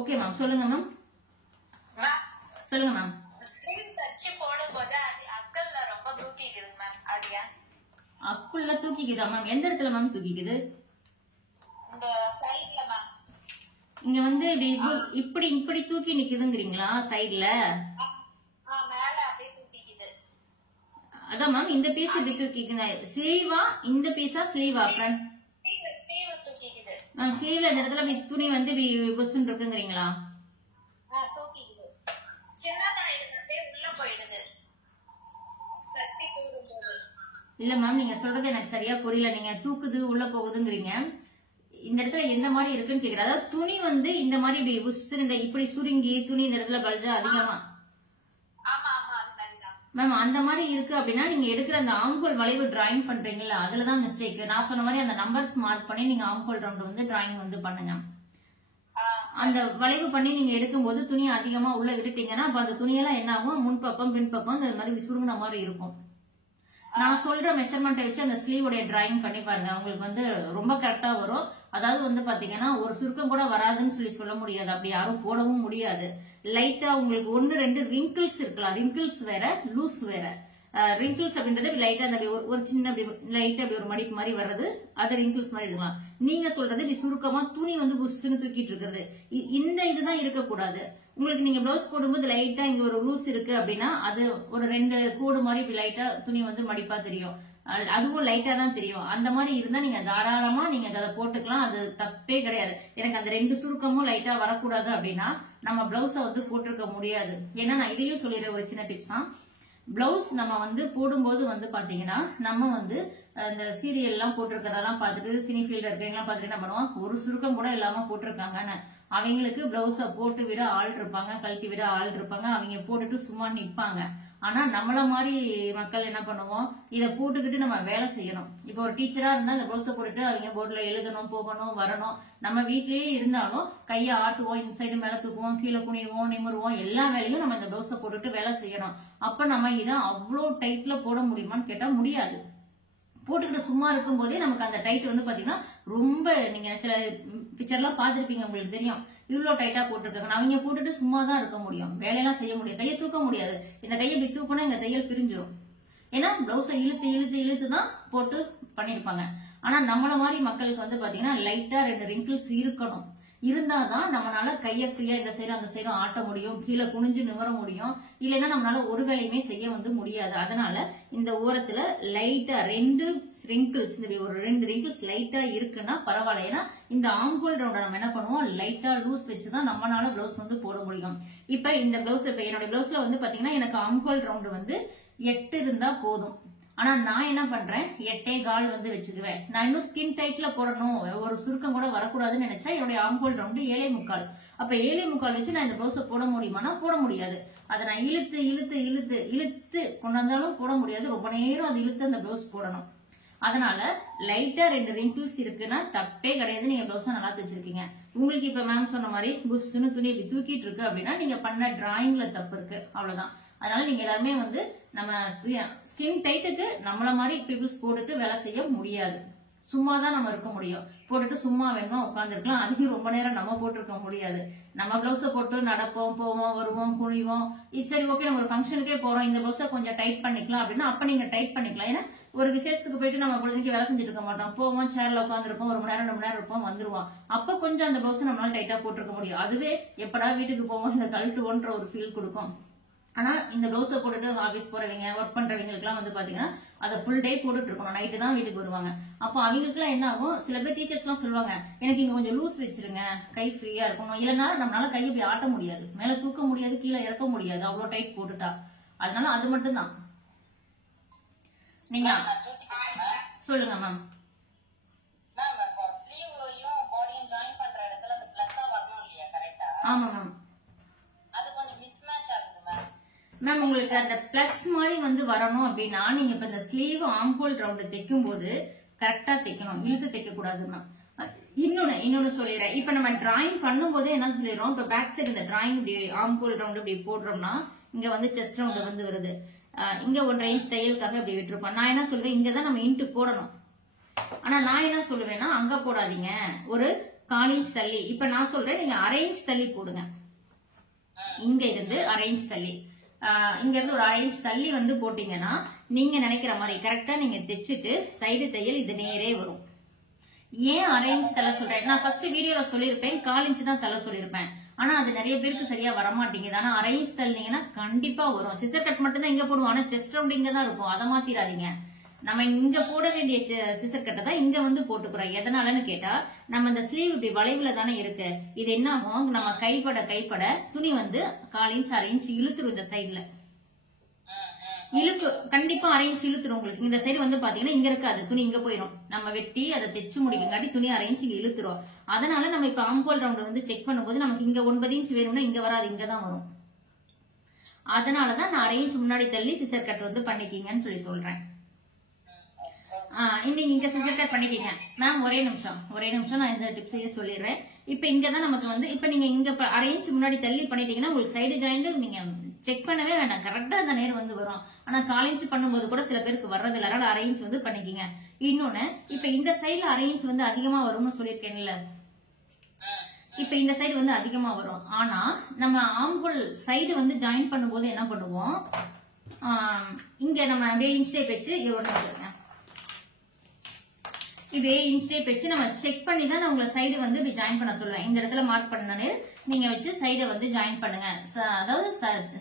Okay ma'am, சொல்லுங்க ma'am. சொல்லுங்க ma'am. அக்குள்ள தூக்கிக்குதா ma'am? எந்த இடத்துல மேம் தூக்கிக்குது? இங்க வந்து இப்படி இப்படி தூக்கி நிக்குதுங்கிறீங்களா சைடுல? அதான் மேம், இந்த பீஸ் இப்படி தூக்கிக்குங்க. ஸ்லீவா? இந்த பீஸா ஸ்லீவா ஃப்ரண்ட்? மேம் ஸ்லீவ்ல இந்த இடத்துல இப்படி துணி வந்து இப்படி புஷ்ன்னு இருக்குங்கிறீங்களா? இல்ல மேம், நீங்க சொல்றது எனக்கு சரியா புரியல. நீங்க தூக்குது உள்ள போகுதுங்கிறீங்க. இந்த இடத்துல எந்த மாதிரி இருக்குன்னு கேக்குறேன். அதாவது துணி வந்து இந்த மாதிரி இப்படி புஷ்ன்னு இந்த இப்படி சுருங்கி துணி இந்த இடத்துல பல்ஜா அதிகமா மேம் அந்த மாதிரி இருக்கு அப்படின்னா நீங்க எடுக்கிற அந்த ஆம்ஹோல் வளைவு டிராயிங் பண்றீங்களா, அதுலதான் மிஸ்டேக். நான் சொன்ன மாதிரி அந்த நம்பர்ஸ் மார்க் பண்ணி நீங்க ஆம்ஹோல் ரவுண்ட் வந்து டிராயிங் வந்து பண்ணுங்க. அந்த வளைவு பண்ணி நீங்க எடுக்கும் போது துணி அதிகமா உள்ள விட்டுட்டீங்கன்னா அப்ப அந்த துணியெல்லாம் என்ன ஆகும், முன்பக்கம் பின்பக்கம் இந்த மாதிரி சுருங்கின மாதிரி இருக்கும். நான் சொல்ற மெஷர்மெண்ட்டை வச்சு அந்த ஸ்லீவ் உடைய டிராயிங் பண்ணி பாருங்க, உங்களுக்கு வந்து ரொம்ப கரெக்டா வரும். அதாவது வந்து பாத்தீங்கன்னா ஒரு சுருக்கம் கூட வராதுன்னு சொல்ல முடியாது, அப்படி யாரும் போடவும் முடியாது. லைட்டா உங்களுக்கு 1-2 ரிங்கிள்ஸ் இருக்கலாம். ரிங்கிள்ஸ் வேற, லூஸ் வேற. ரிங்கிள்ஸ் அப்படின்றது லைட்டா அந்த ஒரு சின்ன லைட்டா அப்படி ஒரு மடிப்பு மாதிரி வர்றது, அது ரிங்கிள்ஸ் மாதிரி இருக்கலாம். நீங்க சொல்றது இப்படி சுருக்கமா துணி வந்து புஷ்ன்னு தூக்கிட்டு இருக்கிறது, இந்த இதுதான் இருக்கக்கூடாது. உங்களுக்கு நீங்க பிளவுஸ் போடும்போது லைட்டா இங்க ஒரு லூஸ் இருக்கு அப்படின்னா அது ஒரு 2 கோடு மாதிரி இப்படி லைட்டா துணி வந்து மடிப்பா தெரியும், அதுவும் லைட்டா தான் தெரியும். அந்த மாதிரி இருந்தா நீங்க தாராளமா நீங்க அதை போட்டுக்கலாம், அது தப்பே கிடையாது. எனக்கு அந்த 2 சுருக்கமும் லைட்டா வரக்கூடாது அப்படின்னா நம்ம பிளவுஸ வந்து போட்டிருக்க முடியாது. ஏன்னா நான் இதையும் சொல்லிடுற ஒரு சின்ன டிப்ஸ் தான். பிளவுஸ் நம்ம வந்து போடும்போது வந்து பாத்தீங்கன்னா நம்ம வந்து இந்த சீரியல் எல்லாம் போட்டிருக்கிறதெல்லாம் பார்த்துட்டு சினி ஃபீல்டு இருக்கவங்கலாம் பார்த்துட்டு என்ன பண்ணுவோம், ஒரு சுருக்கம் கூட இல்லாம போட்டிருக்காங்கன்னு அவங்களுக்கு பிளவுஸ போட்டு விட ஆள் இருப்பாங்க, கழட்டி விட ஆள் இருப்பாங்க, அவங்க போட்டுட்டு சும்மா நிப்பாங்க. ஆனா நம்மள மாதிரி மக்கள் என்ன பண்ணுவோம், இதை போட்டுக்கிட்டு நம்ம வேலை செய்யணும். இப்போ ஒரு டீச்சரா இருந்தா இந்த பிளவுஸ போட்டுட்டு அவங்க போர்டுல எழுதணும், போகணும், வரணும். நம்ம வீட்லயே இருந்தாலும் கையை ஆட்டுவோம், இந்த சைடு மேல தூக்குவோம், கீழே குனிவோம், நிமிருவோம், எல்லா வேலையும் நம்ம இந்த பிளவுஸ போட்டுட்டு வேலை செய்யணும். அப்ப நம்ம இதை அவ்வளோ டைட்ல போட முடியுமான்னு கேட்டா முடியாது. போட்டுக்கிட்டு சும்மா இருக்கும் போதே நமக்கு அந்த டைட் வந்து பாத்தீங்கன்னா ரொம்ப, நீங்க சில பிக்சர்லாம் பாத்துருப்பீங்க, உங்களுக்கு தெரியும் இவ்வளவு டைட்டா போட்டுருக்காங்க. அவங்க போட்டுட்டு சும்மா தான் இருக்க முடியும், வேலையெல்லாம் செய்ய முடியாது, கையை தூக்க முடியாது. இந்த கையை இப்படி தூக்கணும், இந்த தையல் பிரிஞ்சிடும். ஏன்னா பிளவுஸை இழுத்து இழுத்து இழுத்து தான் போட்டு பண்ணிருப்பாங்க. ஆனா நம்மள மாதிரி மக்களுக்கு வந்து பாத்தீங்கன்னா லைட்டா 2 ரிங்கிள்ஸ் இருக்கணும். இருந்தாதான் நம்மளால கையை ஃப்ரீயா இந்த சைடும் அந்த சைடும் ஆட்ட முடியும், கீழே குனிஞ்சு நிவர முடியும். இல்லைன்னா நம்மளால ஒரு வேலையுமே செய்ய வந்து முடியாது. அதனால இந்த ஓரத்துல லைட்டா 2 ரிங்கிள்ஸ், ஒரு 2 ரிங்கிள்ஸ் லைட்டா இருக்குன்னா பரவாயில்ல. ஏன்னா இந்த ஆம்ஹோல் ரவுண்ட நம்ம என்ன பண்ணுவோம், லைட்டா லூஸ் வச்சுதான் நம்மளால பிளவுஸ் வந்து போட முடியும். இப்ப இந்த பிளவுஸ், இப்ப என்னோட பிளவுஸ்ல வந்து பாத்தீங்கன்னா எனக்கு ஆம்ஹோல் ரவுண்ட் வந்து 8 இருந்தா போதும். ஆனா நான் என்ன பண்றேன், 8.25 வந்து வச்சுக்குவேன். நான் இன்னும் ஸ்கின் டைட்ல போடணும், ஒரு சுருக்கம் கூட வரக்கூடாதுன்னு நினைச்சா என்னுடைய ஆம்ஹோல் ரவுண்ட் 7.25. அப்ப 7.25 வச்சு நான் இந்த பிளவுஸ போட முடியுமானா போட முடியாது. அதை நான் இழுத்து இழுத்து இழுத்து இழுத்து கொண்டு வந்தாலும் போட முடியாது. ரொம்ப நேரம் அது இழுத்து அந்த பிளவுஸ் போடணும். அதனால லைட்டா 2 ரிங்கிள்ஸ் இருக்குன்னா தப்பே கிடையாது, நீங்க பிளவுஸ நல்லா தச்சிருக்கீங்க. உங்களுக்கு இப்ப மேம் சொன்ன மாதிரி புஷ்னு துணி இப்படி தூக்கிட்டு இருக்கு அப்படின்னா நீங்க பண்ண டிராயிங்ல தப்பு இருக்கு, அவ்வளவுதான். அதனால நீங்க எல்லாருமே வந்து நம்ம ஸ்கின் டைட்டுக்கு நம்மள மாதிரி பீப்புள்ஸ் போட்டுட்டு வேலை செய்ய முடியாது. சும்மா தான் நம்ம இருக்க முடியும். போட்டுட்டு சும்மா வேணுமா உட்காந்துருக்கலாம், அதையும் ரொம்ப நேரம் நம்ம போட்டிருக்க முடியாது. நம்ம பிளவுஸ போட்டு நடப்போம், போவோம், வருவோம், குனிவோம். சரி ஓகே நம்ம ஒரு ஃபங்க்ஷனுக்கே போறோம், இந்த பிளவுஸ கொஞ்சம் டைட் பண்ணிக்கலாம் அப்படின்னா அப்ப நீங்க டைட் பண்ணிக்கலாம். ஏன்னா ஒரு விசேஷத்துக்கு போயிட்டு நம்ம பொழுதுக்கு வேலை செஞ்சுட்டு இருக்க மாட்டோம், போவோம், சேர்ல உட்காந்துருப்போம், 1 மணி நேரம் 2 மணி நேரம் இருப்போம், வந்துருவோம். அப்ப கொஞ்சம் அந்த பிளவுஸ் நம்மளால டைட்டா போட்டிருக்க முடியும். அதுவே எப்படா வீட்டுக்கு போவோம் இந்த கழட்டுவோன்ற ஒரு ஃபீல் கொடுக்கும். ஆனா இந்த பிளவுஸ போட்டுட்டு ஆபீஸ் போறவங்க, ஒர்க் பண்றவங்களுக்கு எல்லாம் வந்து பாத்தீங்கன்னா அதை ஃபுல் டே போட்டுட்டு இருக்கணும், நைட்டு தான் வீட்டுக்கு வருவாங்க. அப்போ அவங்களுக்கு எல்லாம் என்ன ஆகும், சில பேர் டீச்சர்ஸ் எல்லாம் சொல்லுவாங்க எனக்கு இங்க கொஞ்சம் லூஸ் வச்சிருங்க, கை ஃப்ரீயா இருக்கணும். இல்லைன்னா நம்மளால கையை இப்படி ஆட்ட முடியாது, மேல தூக்க முடியாது, கீழே இறக்க முடியாது, அவ்வளவு டைட் போட்டுட்டா. அதனால அது மட்டும் தான். நீங்க சொல்லுங்க மேம். ஆமா மேம். மேம் உங்களுக்கு அந்த பிளஸ் மாதிரி வந்து வரணும் அப்படின்னா நீங்க இப்ப இந்த ஸ்லீவ் ஆம்ஹோல் ரவுண்ட் தைக்கும் போது கரெக்டா தைக்கணும், இழுத்து தைக்க கூடாது மேம். இன்னொன்னு சொல்லிடுறேன். இப்ப நம்ம டிராயிங் பண்ணும் போதே என்ன சொல்லிடுறோம், இப்ப பேக் சைடு இந்த டிராயிங் ஆம்ஹோல் ரவுண்ட் இப்படி போடுறோம்னா இங்க வந்து செஸ்ட் ரவுண்ட் வந்து வருது, இங்க 1.5 இன்ச் தையலுக்காக இப்படி விட்டுருப்போம். நான் என்ன சொல்வேன், இங்கதான் நம்ம இன்ட்டு போடணும். ஆனா நான் என்ன சொல்லுவேன்னா அங்க போடாதீங்க, ஒரு 1/4 இன்ச் தள்ளி, இப்ப நான் சொல்றேன் நீங்க 1/2 இன்ச் தள்ளி போடுங்க. இங்க இருந்து 1/2 இன்ச் தள்ளி, இங்க இருந்து ஒரு 1/2 இன்ச் தள்ளி வந்து போட்டீங்கன்னா நீங்க நினைக்கிற மாதிரி கரெக்டா நீங்க தைச்சிட்டு சைடு தையல் இது நேரே வரும். ஏன் 1/2 இன்ச் தள்ள சொல்றேன், நான் ஃபர்ஸ்ட் வீடியோல சொல்லியிருப்பேன் 1/4 இன்ச் தான் தள்ள சொல்லியிருப்பேன். ஆனா அது நிறைய பேருக்கு சரியா வரமாட்டேங்குது. ஆனா 1/2 இன்ச் தள்ளினீங்கன்னா கண்டிப்பா வரும். சிசர் கட் மட்டும் தான் இங்க போடுவோம், ஆனா செஸ்ட் ரவுண்ட் இங்க தான் இருக்கும். அதை மாத்திராதீங்க. நம்ம இங்க போட வேண்டிய சிசர் கட்டை தான் இங்க வந்து போட்டுக்கிறோம். எதனாலன்னு கேட்டா நம்ம இந்த ஸ்லீவ் இப்படி வளைவுல தானே இருக்கு. இது என்ன ஆகும், நம்ம கைப்பட துணி வந்து 1/4 இன்ச் 1/2 இன்ச் இழுத்துரும். இந்த சைடுல இழுக்கு, கண்டிப்பா 1/2 இன்ச் இழுத்துரும் உங்களுக்கு. இந்த சைடு வந்து பாத்தீங்கன்னா இங்க இருக்காது, துணி இங்க போயிடும். நம்ம வெட்டி அதை தைச்சு முடிக்கங்காட்டி துணி 1/2 இன்ச் இங்க இழுத்துரும். அதனால நம்ம இப்ப ஆம்கோல் ரவுண்ட் வந்து செக் பண்ணும்போது நமக்கு இங்க 9 இன்ச் வேணும்னா இங்க வராது, இங்கதான் வரும். அதனாலதான் நான் 1/2 இன்ச் முன்னாடி தள்ளி சிசர் கட் வந்து பண்ணிக்கீங்கன்னு சொல்லி சொல்றேன். இன்னைக்கு இங்க சிசர் கட் பண்ணிக்கீங்க மேம். ஒரே நிமிஷம் நான் இந்த டிப்ஸையே சொல்லிடுறேன். இப்ப இங்கதான் நமக்கு வந்து இப்ப நீங்க இங்க 1/2 இன்ச் முன்னாடி தள்ளி பண்ணிட்டீங்கன்னா உங்களுக்கு சைடு ஜாயிண்ட் நீங்க செக் பண்ணவே வேண்டாம், கரெக்டா அந்த நேர் வந்து வரும். ஆனா 1/4 இன்ச் பண்ணும்போது கூட சில பேருக்கு வர்றது இல்லை, அதனால 1/2 இன்ச் வந்து பண்ணிக்கீங்க. இன்னொன்னு, இப்ப இந்த சைடுல 1/2 இன்ச் வந்து அதிகமா வரும்னு சொல்லியிருக்கேன்ல, இப்ப இந்த சைடு வந்து அதிகமா வரும். ஆனா நம்ம ஆம்கோல் சைடு வந்து ஜாயின் பண்ணும்போது என்ன பண்ணுவோம், இங்க நம்ம அப்படியே இன்ச் டேப் வச்சு இப்படியே இன்ச் டேப் வச்சு நம்ம செக் பண்ணி தான் நான் உங்களை சைடு வந்து இப்படி ஜாயின் பண்ண சொல்லுவேன். இந்த இடத்துல மார்க் பண்ணனே நீங்க வச்சு சைடை வந்து ஜாயின் பண்ணுங்க. அதாவது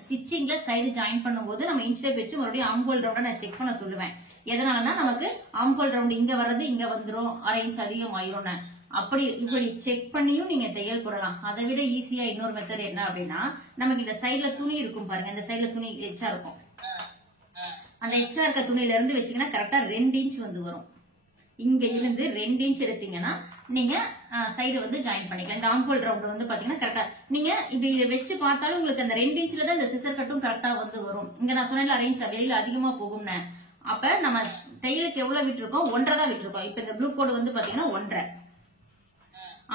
ஸ்டிச்சிங்ல சைடு ஜாயின் பண்ணும்போது நம்ம இன்ச் டேப் வச்சு மறுபடியும் ஆம்கோல் ரவுண்டை நான் செக் பண்ண சொல்லுவேன். எதனாலனா நமக்கு ஆம்கோல் ரவுண்ட் இங்க வர்றது இங்க வந்துடும், 1/2 இன்ச் அதிகம் ஆயிரும். அப்படி இப்படி செக் பண்ணியும் நீங்க தையல் போடலாம். அதை விட ஈஸியா இன்னொரு மெத்தட் என்ன அப்படின்னா, நமக்கு இந்த சைடுல துணி இருக்கும் பாருங்க, இந்த சைடுல துணி எச்சா இருக்கும். அந்த எச்சா இருக்க துணியில இருந்து வச்சீங்கன்னா கரெக்டா 2 இன்ச் வந்து வரும். இங்க இருந்து 2 இன்ச் எடுத்தீங்கன்னா நீங்க சைடு வந்து ஜாயின் பண்ணிக்கலாம். இந்த ஆம்கோல் ரவுண்ட் வந்து பாத்தீங்கன்னா கரெக்டா நீங்க இப்படி இதை வச்சு பார்த்தாலும் உங்களுக்கு அந்த 2 இன்ச்ல தான் இந்த சிசர் கட்டும் கரெக்டா வந்து வரும். இங்க நான் சொன்னேன் 1/2 இன்ச் வெளியில அதிகமா போகும்னு. அப்ப நம்ம தையலுக்கு எவ்வளவு விட்டுருக்கோம், 1.5 தான் விட்டுருக்கோம். இப்ப இந்த ப்ளூ கோடு வந்து பாத்தீங்கன்னா 1.5.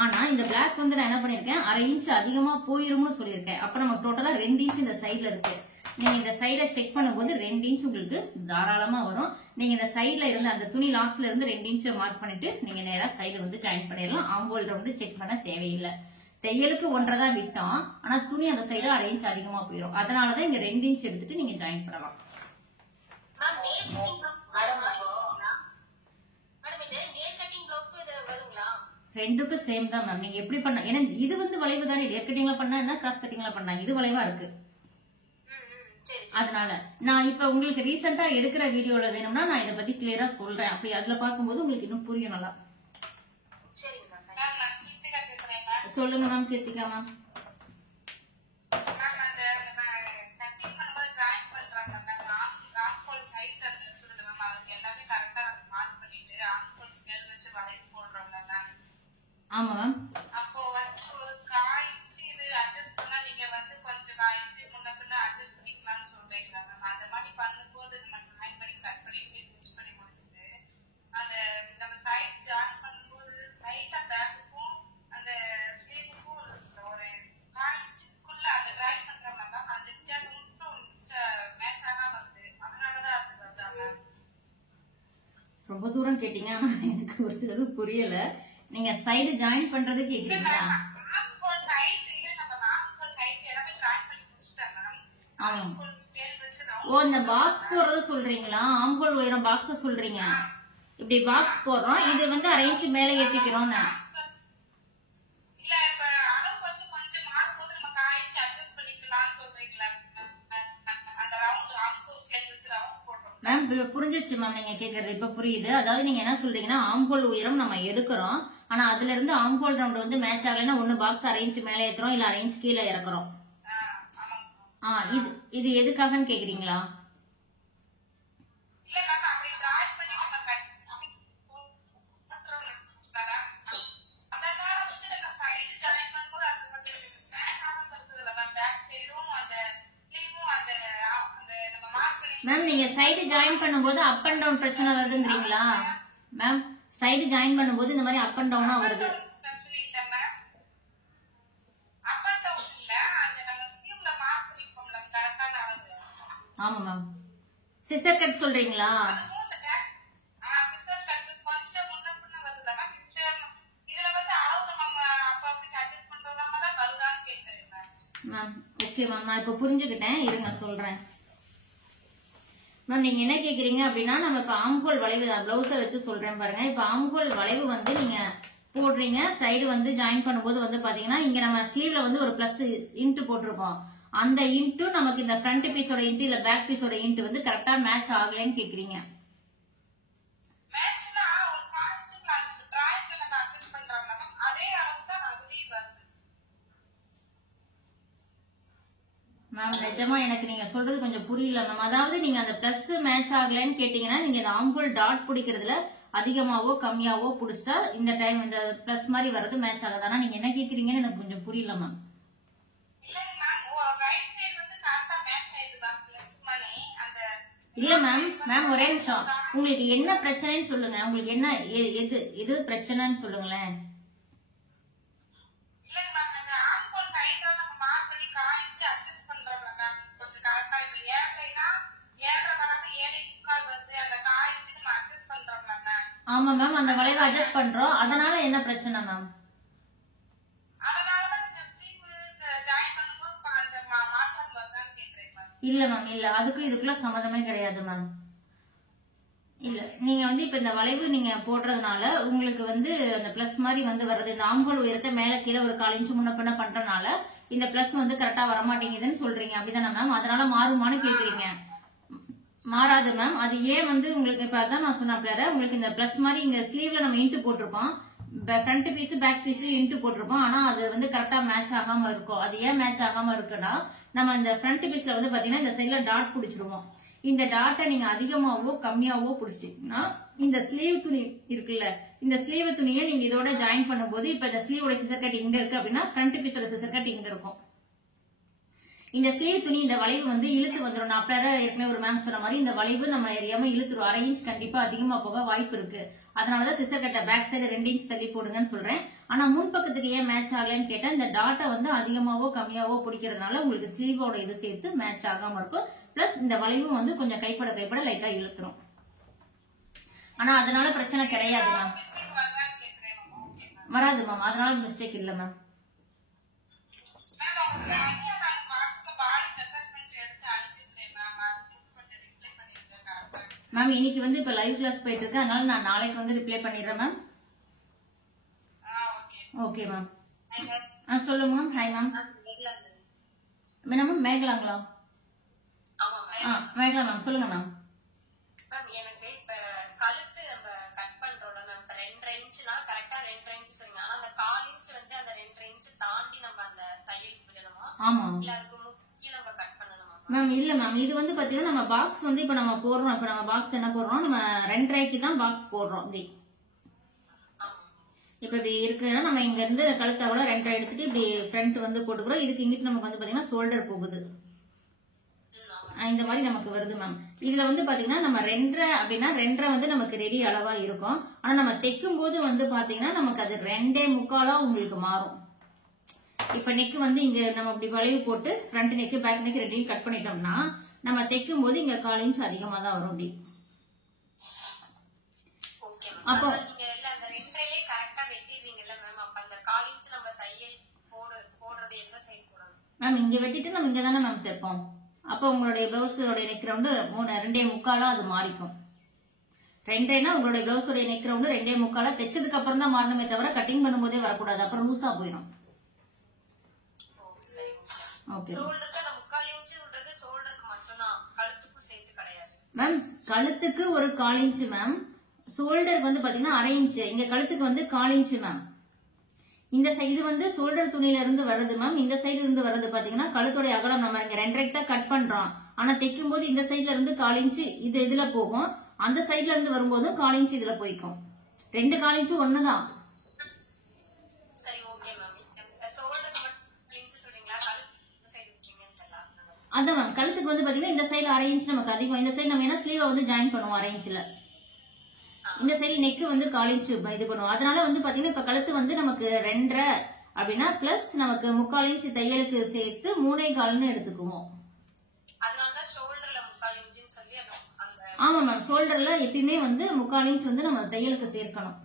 ஆனா இந்த பிளாக் வந்து நான் என்ன பண்ணிருக்கேன், 1/2 இன்ச் அதிகமா போயிரும்னு சொல்லியிருக்கேன். அப்ப நமக்கு டோட்டலா 2 இன்ச் இந்த சைட்ல இருக்கு. நீங்க இந்த சைட செக் பண்ணும்போது 2 இன்ச் உங்களுக்கு தாராளமா வரும். நீங்க இந்த சைட்ல இருந்து அந்த துணி லாஸ்ட்ல இருந்து 2 இன்ச் மார்க் பண்ணிட்டு நீங்க நேரா சைடு வந்து ஜாயின் பண்ணிடலாம். ஆம்கோல் ரவுண்டு செக் பண்ண தேவையில்லை. தையலுக்கு 1.5 தான் விட்டோம், ஆனா துணி அந்த சைடு 1/2 இன்ச் அதிகமா போயிடும். அதனாலதான் இங்க 2 இன்ச் எடுத்துட்டு நீங்க ஜாயின் பண்ணலாம். ரெண்டுக்கும் சேம் தான் மேம். நீங்க எப்படி பண்ண, ஏன்னா இது வந்து வளைவு தானே, லேயர் கட்டிங்ல பண்ணா என்ன, கிராஸ் கட்டிங்ல பண்ணா இது வளைவா இருக்கு. அதனால நான் இப்ப உங்களுக்கு ரீசெண்டா எடுக்கிற வீடியோல வேணும்னா நான் இதை பத்தி கிளியரா சொல்றேன். அப்படி அதுல பாக்கும்போது உங்களுக்கு இன்னும் புரியும் நல்லா. சொல்லுங்க மேம். கீர்த்திகா மேம். ஆமா மேம். ரொம்ப தூரம் கேட்டீங்க, ஆனா எனக்கு ஒரு சிலது புரியல. நீங்க சைடு ஜாயின் பண்றது கேக்குறீங்களா? ஓ, இந்த பாக்ஸ் போறது சொல்றீங்களா? ஆம்கோல் உயரம் பாக்ஸ் சொல்றீங்க. இப்படி பாக்ஸ் போடுறோம், இது வந்து 1/2 இன்ச் மேல ஏத்திக்கிறோம். மேம் புரிஞ்சிச்சு மேம் நீங்க கேக்குறது, இப்ப புரியுது. அதாவது நீங்க என்ன சொல்றீங்கன்னா, ஆம்கோல் உயரம் நம்ம எடுக்கிறோம், ஆனா அதுல இருந்து ஆம்கோல் ரவுண்ட் வந்து மேட்ச் ஆகலைன்னா ஒண்ணு பாக்ஸ் 1/2 இன்ச் மேல ஏத்துறோம், இல்ல 1/2 இன்ச் கீழே இறக்குறோம். இது எதுக்காகன்னு கேக்குறீங்களா? மேம் நீங்க சைடு ஜாயின் பண்ணும்போது அப் அண்ட் டவுன் பிரச்சனை வருதுங்கிறீங்களா? மேம் சைடு ஜாயின் பண்ணும்போது இந்த மாதிரி அப் அண்ட் டவுனா வருது. ஆமா மேம். சிஸ்டர் கட் சொல்றீங்களா? மேம் ஓகே மேம், நான் இப்ப புரிஞ்சுக்கிட்டேன், இருங்க சொல்றேன் மேம். நீங்க என்ன கேக்குறீங்க அப்படின்னா, நம்ம இப்ப ஆம்ஹோல் வளைவு பிளவுஸ வச்சு சொல்றேன் பாருங்க. இப்ப ஆம்ஹோல் வளைவு வந்து நீங்க போடுறீங்க, சைடு வந்து ஜாயின் பண்ணும்போது வந்து பாத்தீங்கன்னா இங்க நம்ம ஸ்லீவ்ல வந்து ஒரு பிளஸ் இன்ட்டு போட்டிருப்போம். அந்த இன்ட்டு நமக்கு இந்த ஃப்ரண்ட் பீஸோட இன்ட்டு இல்ல பேக் பீஸோட இன்ட்டு வந்து கரெக்டா மேட்ச் ஆகலன்னு கேக்குறீங்க. மேம் நிஜமா எனக்கு நீங்க சொல்றது கொஞ்சம் புரியல மேம். அதாவது நீங்க அந்த பிளஸ் மேட்ச் ஆகலன்னு கேட்டீங்கன்னா நீங்க இந்த ஆம்புல் டாட் பிடிக்கிறதுல அதிகமாவோ கம்மியாவோ புடிச்சிட்டா இந்த டைம் இந்த பிளஸ் மாதிரி வர்றது மேட்ச் ஆகுது. ஆனா நீங்க என்ன கேக்குறீங்கன்னு எனக்கு கொஞ்சம் புரியல மேம். இல்ல மேம், மேம் ஒரே நிமிஷம், உங்களுக்கு என்ன பிரச்சனைன்னு சொல்லுங்க. உங்களுக்கு என்ன எது பிரச்சனைன்னு சொல்லுங்களேன். ஆமா மேம், அந்த வளைவை அட்ஜஸ்ட் பண்றோம், அதனால என்ன பிரச்சனை மேம்? இல்ல மேம், இல்ல அதுக்கு இதுக்குள்ள சம்மதமே கிடையாது மேம். இல்ல நீங்க வந்து இப்ப இந்த வளைவு நீங்க போடுறதுனால உங்களுக்கு வந்து அந்த பிளஸ் மாதிரி வந்து வருது. இந்த ஆம்பூல் உயரத்தை மேல கீழே ஒரு 1/4 இன்ச் முன்ன பின்ன பண்றதுனால இந்த பிளஸ் வந்து கரெக்டா வரமாட்டேங்குதுன்னு சொல்றீங்க, அப்படிதானே மேம்? அதனால மாறுமானு கேக்குறீங்க. மாறாது மேம். அது ஏன் வந்து உங்களுக்கு இப்ப அதான் நான் சொன்ன உங்களுக்கு இந்த பிளஸ் மாதிரி இங்க ஸ்லீவ்ல நம்ம இன்ட்டு போட்டிருப்போம், front piece back piece into போட்டிருப்போம். ஆனா அது வந்து கரெக்டா மேட்ச் ஆகாம இருக்கும். அது ஏன் மேட்ச் ஆகாம இருக்குன்னா நம்ம இந்த ஃப்ரண்ட் பீஸ்ல வந்து பாத்தீங்கன்னா இந்த சைட்ல டாட் பிடிச்சிருவோம். இந்த டாட்டை நீங்க அதிகமாவோ கம்மியாவோ பிடிச்சிட்டீங்கன்னா இந்த ஸ்லீவ் துணி இருக்குல்ல, இந்த ஸ்லீவ் துணியை நீங்க இதோட ஜாயின் பண்ணும்போது இப்ப இந்த ஸ்லீவோட சிசர் கட் இங்க இருக்கு அப்படின்னா ஃப்ரண்ட் பீஸோட சிசர் கட் இங்க இருக்கும். இந்த ஸ்லீவ் துணி இந்த வளைவு வந்து இழுத்து வந்துடும். நான் ஏற்கனவே ஒரு மேம் சொன்ன மாதிரி இந்த வளைவு நம்ம எரியாம இழுத்துரும். 1/2 இன்ச் கண்டிப்பா அதிகமா போக வாய்ப்பு இருக்கு. அதனாலதான் சிசர் கட்ட பேக் சைடு 2 இன்ச் தள்ளி போடுங்கன்னு சொல்றேன். ஆனா முன்பக்கத்துக்கு ஏன் மேட்ச் ஆகலன்னு கேட்டா இந்த டாட்டை வந்து அதிகமாவோ கம்மியாவோ பிடிக்கிறதுனால உங்களுக்கு ஸ்லீவோட இது சேர்த்து மேட்ச் ஆகாம இருக்கும். பிளஸ் இந்த வளைவும் வந்து கொஞ்சம் கைப்பட லைட்டா இழுத்துரும். ஆனா அதனால பிரச்சனை கிடையாது மேம், வராது மேம், அதனால மிஸ்டேக் இல்ல மேம். மேம் இன்னைக்கு வந்து இப்ப லைவ் கிளாஸ் போயிட்டு இருக்கு, அதனால நான் நாளைக்கு வந்து ரிப்ளை பண்ணிடுறேன் மேம். Okay ma'am. சொல்லுங்க மேம். Hi ma'am. மேம் மேகலாங்களா? மேகலா மேம் சொல்லுங்க மேம். மேம் எனக்கு இப்ப கழுத்து நம்ம கட் பண்றோம்ல மேம், இப்ப 2.5 இன்ச்னா கரெக்டா 2.5 இன்ச் சொல்லுங்க. ஆனா அந்த 1/4 இன்ச் வந்து அந்த 2.5 இன்ச் தாண்டி நம்ம அந்த தையலுக்கு விடணுமா? ஆமா. இல்ல அதுக்கு முக்கிய நம்ம கட் பண்ணணுமா மேம்? இல்ல மேம், இது வந்து பாத்தீங்கன்னா நம்ம பாக்ஸ் வந்து இப்ப நம்ம போடுறோம். இப்ப நம்ம பாக்ஸ் என்ன போடுறோம், நம்ம 2.5க்கு தான் பாக்ஸ் போடுறோம். இப்படி இப்ப இப்படி இருக்குன்னா நம்ம இங்க இருந்து கழுத்தாவோட 2.5 எடுத்துட்டு இப்படி ஃப்ரண்ட் வந்து போட்டுக்கிறோம். இதுக்கு இங்கிட்டு நமக்கு வந்து பாத்தீங்கன்னா ஷோல்டர் போகுது, இந்த மாதிரி நமக்கு வருது மேம். இதுல வந்து பாத்தீங்கன்னா நம்ம 2.5 அப்படின்னா 2.5 வந்து நமக்கு ரெடி அளவா இருக்கும். ஆனா நம்ம தைக்கும் போது வந்து பாத்தீங்கன்னா நமக்கு அது 2.25 உங்களுக்கு மாறும். இப்ப நெக் வந்து இங்க நம்ம இப்படி வளைவு போட்டு ஃப்ரண்ட் நெக் பேக் நெக் ரெண்டையும் கட் பண்ணிட்டோம்னா நம்ம தைக்கும் போது இங்க 1/4 இன்ச் அதிகமா தான் வரும். அப்படி அப்போ நீங்க இல்ல அந்த 2.5 கரெக்ட்டா வெட்டிடுவீங்கல்ல மேம், அப்ப அந்த 1/4 இன்ச் நம்ம தையல் போடுறது எந்த சைடு போடணும் மேம்? இங்க வெட்டிட்டு நம்ம இங்க தானே மேம் தைப்போம். அப்ப உங்களுடைய பிளவுஸோட நெக் ரவுண்டு 2.25 அது மாறிக்கும். 2.5னா உங்களுடைய பிளவுஸோட நெக் ரவுண்டு 2.25 தைச்சதுக்கு அப்புறம் தான் மாறணுமே தவிர கட்டிங் பண்ணும்போதே வரக்கூடாது, அப்புறம் லூசா போயிடும். மேம் கழுத்துக்கு ஒரு 1/4 இன்ச் மேம், ஷோல்டருக்கு வந்து பாத்தீங்கன்னா 1/2 இன்ச், இங்க கழுத்துக்கு வந்து 1/4 இன்ச் மேம். இந்த சைடு வந்து ஷோல்டர் துணியில இருந்து வருது மேம். இந்த சைடு இருந்து வருது பாத்தீங்கன்னா கழுத்தோட அகலம் நம்ம இங்க 2.5 தான் கட் பண்றோம். ஆனா தைக்கும் போது இந்த சைட்ல இருந்து 1/4 இன்ச் இது இதுல போகும், அந்த சைட்ல இருந்து வரும்போது 1/4 இன்ச் இதுல போய்க்கும். 2 1/4 இன்ச் ஒண்ணுதான். அதான் மேம், கழுத்துக்கு வந்து பாத்தீங்கன்னா இந்த சைடு 1/2 இன்ச் நமக்கு அதிகம். இந்த சைடு நம்ம ஏன்னா ஸ்லீவ வந்து ஜாயின் பண்ணுவோம் 1/2 இன்ச்ல, இந்த சைடு நெக் வந்து 1/4 இன்ச் இது பண்ணுவோம். அதனால வந்து பாத்தீங்கன்னா இப்ப கழுத்து வந்து நமக்கு 2.5 அப்படின்னா பிளஸ் நமக்கு 3/4 இன்ச் தையலுக்கு சேர்த்து 3.25 எடுத்துக்குவோம். ஆமா மேம், ஷோல்டர்ல எப்பயுமே வந்து 3/4 இன்ச் வந்து நம்ம தையலுக்கு சேர்க்கணும்.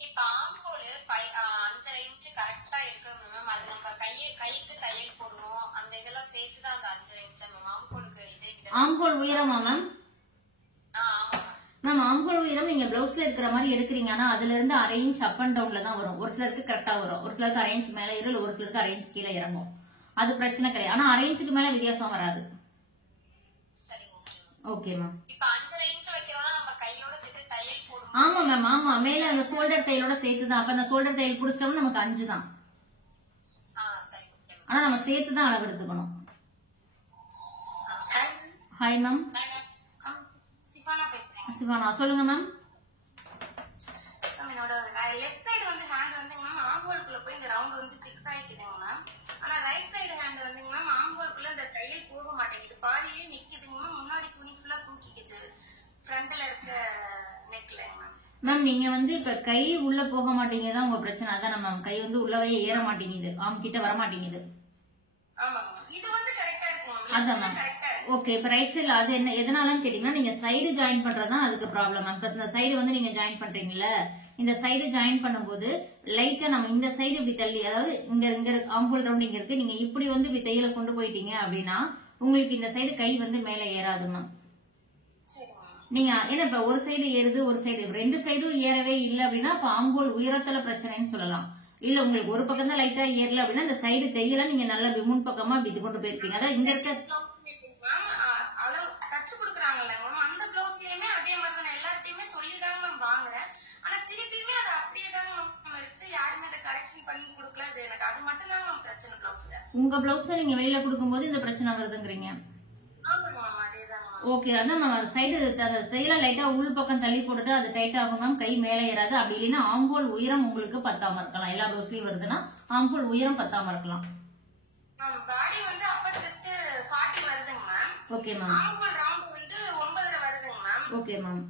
இப்ப ஆம்ஹோல் 5.5 இன்ச் கரெக்டா இருக்கு மேம், அது நம்ம நம்ம கைக்கு தையல் போடுவோம் அந்த இதெல்லாம் சேர்த்துதான் அந்த 5.5 இன்ச் மேம். ஆம்கோலுக்கு இதே ஆம்கோல் உயரமா மேம்? ஆமா மேம் ஆம்கோல் உயரம் நீங்க பிளவுஸ்ல இருக்கிற மாதிரி எடுக்கிறீங்க, ஆனா அதுல இருந்து 1/2 இன்ச் அப் அண்ட் டவுன்ல தான் வரும். ஒரு சிலருக்கு கரெக்டா வரும், ஒரு சிலருக்கு 1/2 இன்ச் மேல ஏறும், ஒரு சிலருக்கு 1/2 இன்ச் கீழே இறங்கும். அது பிரச்சனை கிடையாது. ஆனா 1/2 இன்ச்சுக்கு மேல வித்தியாசம் வராது. சரி ஓகே மேம். இப்ப 5.5 இன்ச் வைக்கிறோம்னா நம்ம கையோட சேர்த்து தையல் போடுவோம். ஆமா மேம், ஆமா. மேல அந்த ஷோல்டர் தையலோட சேர்த்து தான். அப்ப அந்த ஷோல்டர் தையல் புடிச்சிட்டோம்னா நமக்கு 5 தான். சரி ஆனா நம்ம சேர்த்து தான் அளவு எடுத்துக்கணும். Hi ma'am. சிவானா பேசுறேன். சிவானா சொல்லுங்க மேம். என்னோட லெஃப்ட் சைடு வந்து ஹேண்ட் வந்துங்க மேம் ஆம்ஹோல்குள்ள போய் இந்த ரவுண்ட் வந்து ஃபிக்ஸ் ஆயிக்குதுங்க மேம். ஆனா ரைட் சைடு ஹேண்ட் வந்துங்க மேம் ஆம்ஹோல்குள்ள இந்த தையல் போக மாட்டேங்குது, பாதியிலே நிக்குதுங்க மேம். முன்னாடி துணி ஃபுல்லா தூக்கிக்குது ஃப்ரண்ட்ல இருக்க நெக்ல மேம். மேம் நீங்க வந்து இப்ப கை உள்ள போக மாட்டேங்குதா உங்க பிரச்சனை? அதான் மேம், கை வந்து உள்ளவே ஏற மாட்டேங்குது, ஆம் கிட்ட வர மாட்டேங்குது. ஆமாங்க மேம், இது வந்து கரெக்டா இருக்கு மேம். அதான் மேம். ஓகே, இப்ப ரைட் சைடுல அது என்ன எதனாலன்னு கேட்டீங்கன்னா நீங்க சைடு ஜாயின் பண்றதுதான் அதுக்கு ப்ராப்ளம். இப்ப இந்த சைடு வந்து நீங்க ஜாயின் பண்றீங்கல்ல, இந்த சைடு ஜாயின் பண்ணும்போது லைட்டா நம்ம இந்த சைடு இப்படி தள்ளி, அதாவது இங்க ஆம்பூல் ரவுண்ட் இங்க இருக்கு, நீங்க இப்படி வந்து இப்படி தையல கொண்டு போயிட்டீங்க அப்படின்னா உங்களுக்கு இந்த சைடு கை வந்து மேல ஏறாது மேம். நீங்க ஏன்னா இப்ப ஒரு சைடு ஏறுது, ஒரு சைடு, 2 சைடும் ஏறவே இல்லை அப்படின்னா அப்ப ஆம்பூல் உயரத்துல பிரச்சனைன்னு சொல்லலாம். இல்ல உங்களுக்கு ஒரு பக்கம் தான் லைட்டா ஏறல அப்படின்னா இந்த சைடு தையல நீங்க நல்லா முன் பக்கமா இப்படி கொண்டு போயிருப்பீங்க. அதான் இங்க இருக்க தச்சு கொடுக்குறாங்கல்ல மேம், அந்த பிளவுஸ்லயுமே அதே மாதிரி தான் எல்லாத்தையுமே சொல்லிதாங்க மேம் வாங்குறேன். ஆனா திருப்பியுமே அது அப்படியே தாங்க மேம் இருக்கு, யாருமே அதை கரெக்ஷன் பண்ணி கொடுக்கல. அது எனக்கு அது மட்டும் தான் மேம் பிரச்சனை பிளவுஸ்ல. உங்க பிளவுஸ் நீங்க வெளியில கொடுக்கும்போது இந்த பிரச்சனை வருதுங்கிறீங்க. ஓகே, அதான் மேம் சைடு தையல லைட்டா உள் பக்கம் தள்ளி போட்டுட்டு அது டைட் ஆகும் மேம், கை மேல ஏறாது. அப்படி இல்லைன்னா ஆம்போல் உயரம் உங்களுக்கு பத்தாம இருக்கலாம். எல்லா பிளவுஸ்லயும் வருதுன்னா ஆம்போல் உயரம் பத்தாம இருக்கலாம். பாடி வந்து அப்ப ஜஸ்ட் 40 வருதுங்க மேம். Okay ma'am. ஆம்போல் ரவுண்ட் வந்து 9 வருதுங்க மேம். Okay ma'am.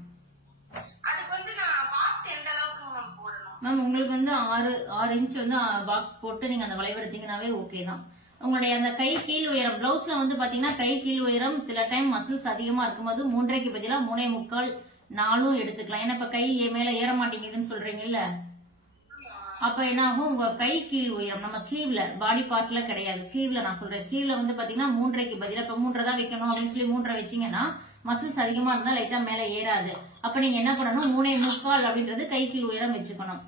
அதுக்கு வந்து நான் பாக்ஸ் எந்த அளவுக்கு மேம் போடணும் மேம்? உங்களுக்கு வந்து 6 இன்ச் வந்து பாக்ஸ் போட்டு நீங்க அந்த வளைவு எடுத்தீங்கன்னாவே ஓகே தான். உங்களுடைய அந்த கை கீழ் உயரம் பிளவுஸ்ல வந்து பாத்தீங்கன்னா கை கீழ் உயரம் சில டைம் மசில்ஸ் அதிகமா இருக்கும்போது 3.5க்கு பதிலா 3.25 4 எடுத்துக்கலாம். ஏன்னா இப்ப கை மேல ஏற மாட்டேங்குதுன்னு சொல்றீங்கல்ல, அப்ப என்ன ஆகும், உங்க கை கீழ் உயரம் நம்ம ஸ்லீவ்ல பாடி பார்ட்ல கிடையாது, ஸ்லீவ்ல நான் சொல்றேன். ஸ்லீவ்ல வந்து பாத்தீங்கன்னா 3.5க்கு பதிலா இப்ப 3 தான் வைக்கணும் அப்படின்னு சொல்லி 3 வச்சீங்கன்னா மசில்ஸ் அதிகமா இருந்தா லைட்டா மேல ஏறாது. அப்ப நீங்க என்ன பண்ணணும், 3.25 அப்படின்றது கை கீழ் உயரம் வச்சுக்கணும்.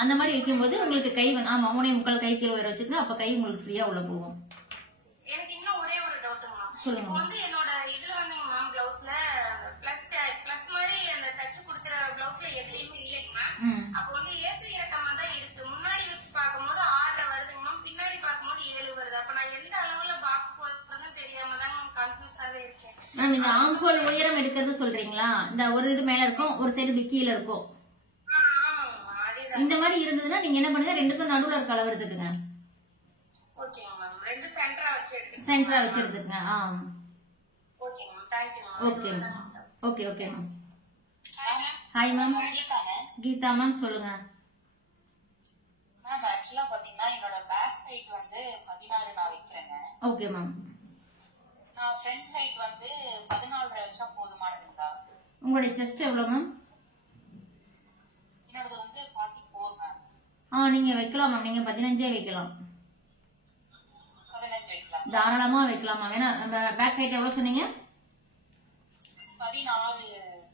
அந்த மாதிரி வைக்கும்போது உங்களுக்கு கை வந்து 3.25 கை கீழ் உயரம் வச்சுக்கோங்க, அப்ப கை உங்களுக்கு ஃப்ரீயா உள்ள போகும். எனக்கு இன்னும் ஒரே ஒரு டவுட்டுங்க மேம். சொல்லுங்க. இப்போ வந்து என்னோட இதுல வந்துங்க மேம் பிளவுஸ்ல பிளஸ் மாதிரி அந்த தச்சு கொடுக்குற பிளவுஸ்ல எதுலயுமே இல்லைங்க மேம். அப்போ வந்து ஏத்து இறக்கமா தான் இருக்கு. முன்னாடி வச்சு பார்க்கும்போது 6 வருதுங்க மேம், பின்னாடி பார்க்கும்போது 7 வருது. அப்ப நான் எந்த அளவுல பாக்ஸ் போடுறதுன்னு தெரியாம தான் மேம் கன்ஃபியூஸாவே இருக்கேன் மேம். இந்த ஆம்ஹோல் உயரம் எடுக்கிறது சொல்றீங்களா? இந்த ஒரு இது மேல இருக்கும், ஒரு சைடு இப்படி கீழே இருக்கும். இந்த மாதிரி இருந்ததுன்னா நீங்க என்ன பண்ணுங்க, ரெண்டுக்கும் நடுவுல இருக்க அளவு எடுத்துக்கங்க. ஓகே மேம், ரெண்டு சென்டரா வச்சு எடுத்துக்கங்க. சென்டரா வச்சு எடுத்துக்கங்க. Okay ma'am, thank you ma'am. Okay ma'am. Okay okay ma'am. Hi ma'am. Geetha ma'am சொல்லுங்க. மேம் ஆக்சுவலா பாத்தீங்கன்னா என்னோட பேக் ஹைட் வந்து 16 நான் வைக்கிறேங்க. Okay ma'am. நான் ஃப்ரண்ட் ஹைட் வந்து 14.5 வச்சா போதுமானதுங்களா? உங்களுடைய செஸ்ட் எவ்வளவு மேம்? என்னோட வந்து 44 மேம். நீங்க வைக்கலாம் மேம், நீங்க 15 வைக்கலாம். 15 வைக்கலாம். தாராளமா வைக்கலாம் மேம். ஏன்னா பேக் ஹைட் எவ்வளவு சொன்னீங்க? 16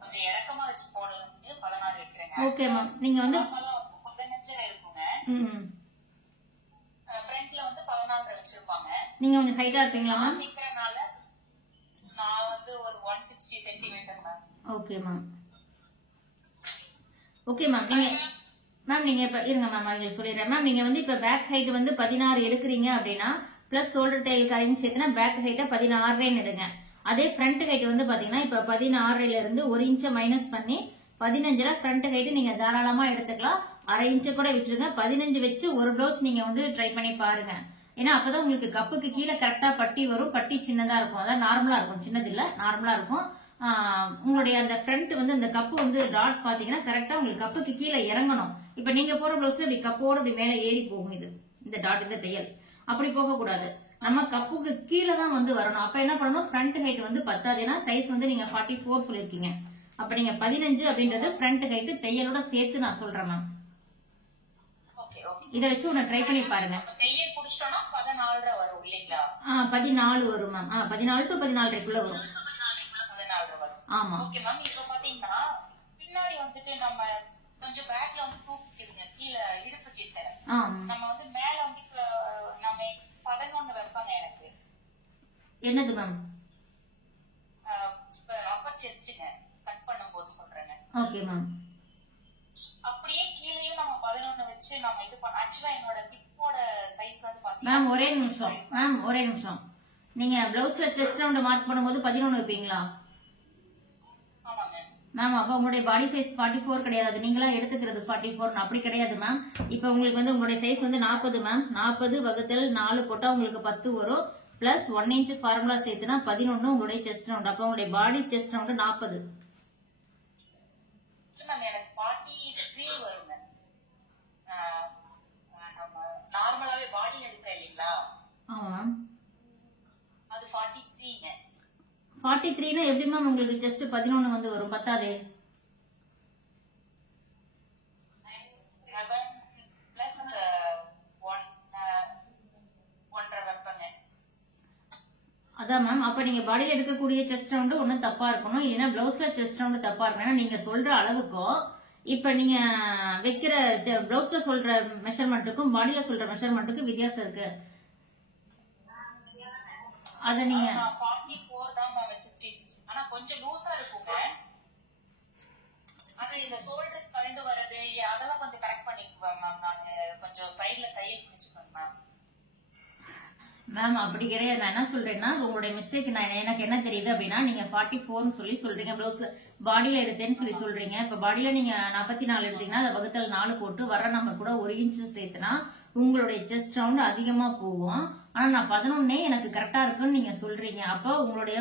கொஞ்சம் இறக்கமா வச்சு போடுறது வந்து 16 வைக்கிறேங்க. Okay ma'am. நீங்க வந்து 15 இருக்குங்க. ஃப்ரண்ட்ல வந்து 14 வச்சிருப்பாங்க. நீங்க கொஞ்சம் ஹைட்டா இருப்பீங்களா மேம்? நிக்கிறனால நான் வந்து ஒரு 160 centimetre ma'am. Okay ma'am. Okay ma'am. நீங்க இப்ப இருங்க மேம், நான் சொல்லிடுறேன் மேம். நீங்க வந்து இப்ப பேக் ஹைட் வந்து 16 எடுக்கிறீங்க அப்படின்னா பிளஸ் ஷோல்டர் டைல் கரையும் சேர்த்துனா பேக் ஹைட்டை 16 எடுங்க. அதே ஃப்ரண்ட் ஹைட் வந்து பாத்தீங்கன்னா இப்ப 16 இருந்து 1 இன்ச்சை மைனஸ் பண்ணி 15 ஃப்ரண்ட் ஹைட் நீங்க தாராளமா எடுத்துக்கலாம். 1/2 இன்ச்சை கூட விட்டுருங்க. 15 வச்சு ஒரு பிளவுஸ் நீங்க வந்து ட்ரை பண்ணி பாருங்க. ஏன்னா அப்பதான் உங்களுக்கு கப்புக்கு கீழே கரெக்டா பட்டி வரும். பட்டி சின்னதா இருக்கும், அதாவது நார்மலா இருக்கும், சின்னது இல்ல நார்மலா இருக்கும். உங்களுடைய அந்த ஃப்ரண்ட் வந்து அந்த கப்பு வந்து டாட் பாத்தீங்கன்னா கரெக்டா உங்களுக்கு கப்புக்கு கீழே இறங்கணும். இப்ப நீங்க போற பிளவுஸ்ல இப்படி கப்போட இப்படி மேல ஏறி போகும் இது இந்த டாட் இந்த தையல். அப்படி போக கூடாது, நம்ம கப்புக்கு கீழே தான் வந்து வரணும். அப்ப என்ன பண்ணணும், ஃப்ரண்ட் ஹைட் வந்து 10. ஏன்னா சைஸ் வந்து நீங்க 44 சொல்லிருக்கீங்க. அப்ப நீங்க 15 அப்படின்றது ஃப்ரண்ட் ஹைட் தையலோட சேர்த்து நான் சொல்றேன் மேம். இத வச்சு ஒன்னு ட்ரை பண்ணி பாருங்க. நெய்யை குடிச்சிட்டோம்னா 14.5 வரும் இல்லைங்களா? 14 வரும் மேம். 14 to 14.5 வரும். 14 வரும். ஆமா. Okay ma'am. இப்போ பாத்தீங்கன்னா பின்னாடி வந்துட்டு நம்ம கொஞ்சம் பேக்ல வந்து தூக்கிக்கிறீங்க கீழே இடுப்பு கிட்ட. நம்ம வந்து மேல வந்து நம்ம 11 வைப்பாங்க எனக்கு. என்னது மேம்? அப்பர் செஸ்ட்ங்க கட் பண்ணும்போது சொல்றேங்க. Okay ma'am. அப்படியே கீழேயும் நம்ம 11 வச்சு நம்ம இது பண்ண. ஆக்சுவலா என்னோட ஹிப்போட சைஸ் வந்து பாத்தீங்கன்னா மேம் ஒரே நிமிஷம். நீங்க பிளவுஸ்ல செஸ்ட் ரவுண்ட் மார்க் பண்ணும்போது 11 வைப்பீங்களா? ஆமாங்க மேம். அப்ப உங்களுடைய பாடி சைஸ் 44 கிடையாது, நீங்களா எடுத்துக்கிறது 44. அப்படி கிடையாது மேம். இப்ப உங்களுக்கு வந்து உங்களுடைய சைஸ் வந்து 40 மேம். 40 வகுத்தல் 4 போட்டா உங்களுக்கு 10 வரும். பிளஸ் 1 inch ஃபார்முலா சேர்த்துனா 11 உங்களுடைய செஸ்ட் ரவுண்ட். அப்ப உங்களுடைய பாடி செஸ்ட் ரவுண்ட் 40. எனக்கு 43 வருங்க. நம்ம நார்மலாவே பாடி எடுக்க இல்லீங்களா? ஆமா மேம். அது 43ங்க. 43னா எப்படி மேம் உங்களுக்கு ஜஸ்ட் 11 வந்து வரும்? பத்தாதே. 11 பிளஸ் 1.5 வைப்பங்க. அதான் மேம். அப்ப நீங்க பாடியில எடுக்கக்கூடிய செஸ்ட் ரவுண்ட் ஒன்னும் தப்பா இருக்கணும், இல்லைன்னா பிளவுஸ்ல செஸ்ட் ரவுண்ட் தப்பா இருக்கணும். ஏன்னா நீங்க சொல்ற அளவுக்கும் இப்ப நீங்க வைக்கிற பிளவுஸ்ல சொல்ற மெஷர்மெண்ட்டுக்கும் பாடியில சொல்ற மெஷர்மெண்ட்டுக்கும் வித்தியாசம் இருக்கு. அத நீங்க 44 தான் மேம் வச்சு ஸ்டிச். ஆனா கொஞ்சம் லூசா இருக்குங்க. ஆனா இந்த ஷோல்டர் கழண்டு வரது அதெல்லாம் கொஞ்சம் கரெக்ட் பண்ணிக்குவேன் மேம். நான் கொஞ்சம் சைடுல தையல் பிடிச்சுப்பேன் மேம். மேம் அப்படி கிடையாது. நான் என்ன சொல்றேன்னா உங்களுடைய மிஸ்டேக் எனக்கு என்ன தெரியுது அப்படின்னா நீங்க 44 சொல்லி சொல்றீங்க, பிளவுஸ்ல பாடியில எடுத்தேன்னு சொல்லி சொல்றீங்க. இப்ப பாடியில நீங்க 44 எடுத்தீங்கன்னா அதை வகுத்தல் 4 போட்டு வர நம்பர் கூட 1 inch சேர்த்துனா உங்களுடைய செஸ்ட் ரவுண்ட் அதிகமா போகும். ஆனா நான் 11 எனக்கு கரெக்டா இருக்குன்னு நீங்க சொல்றீங்க. அப்போ உங்களுடைய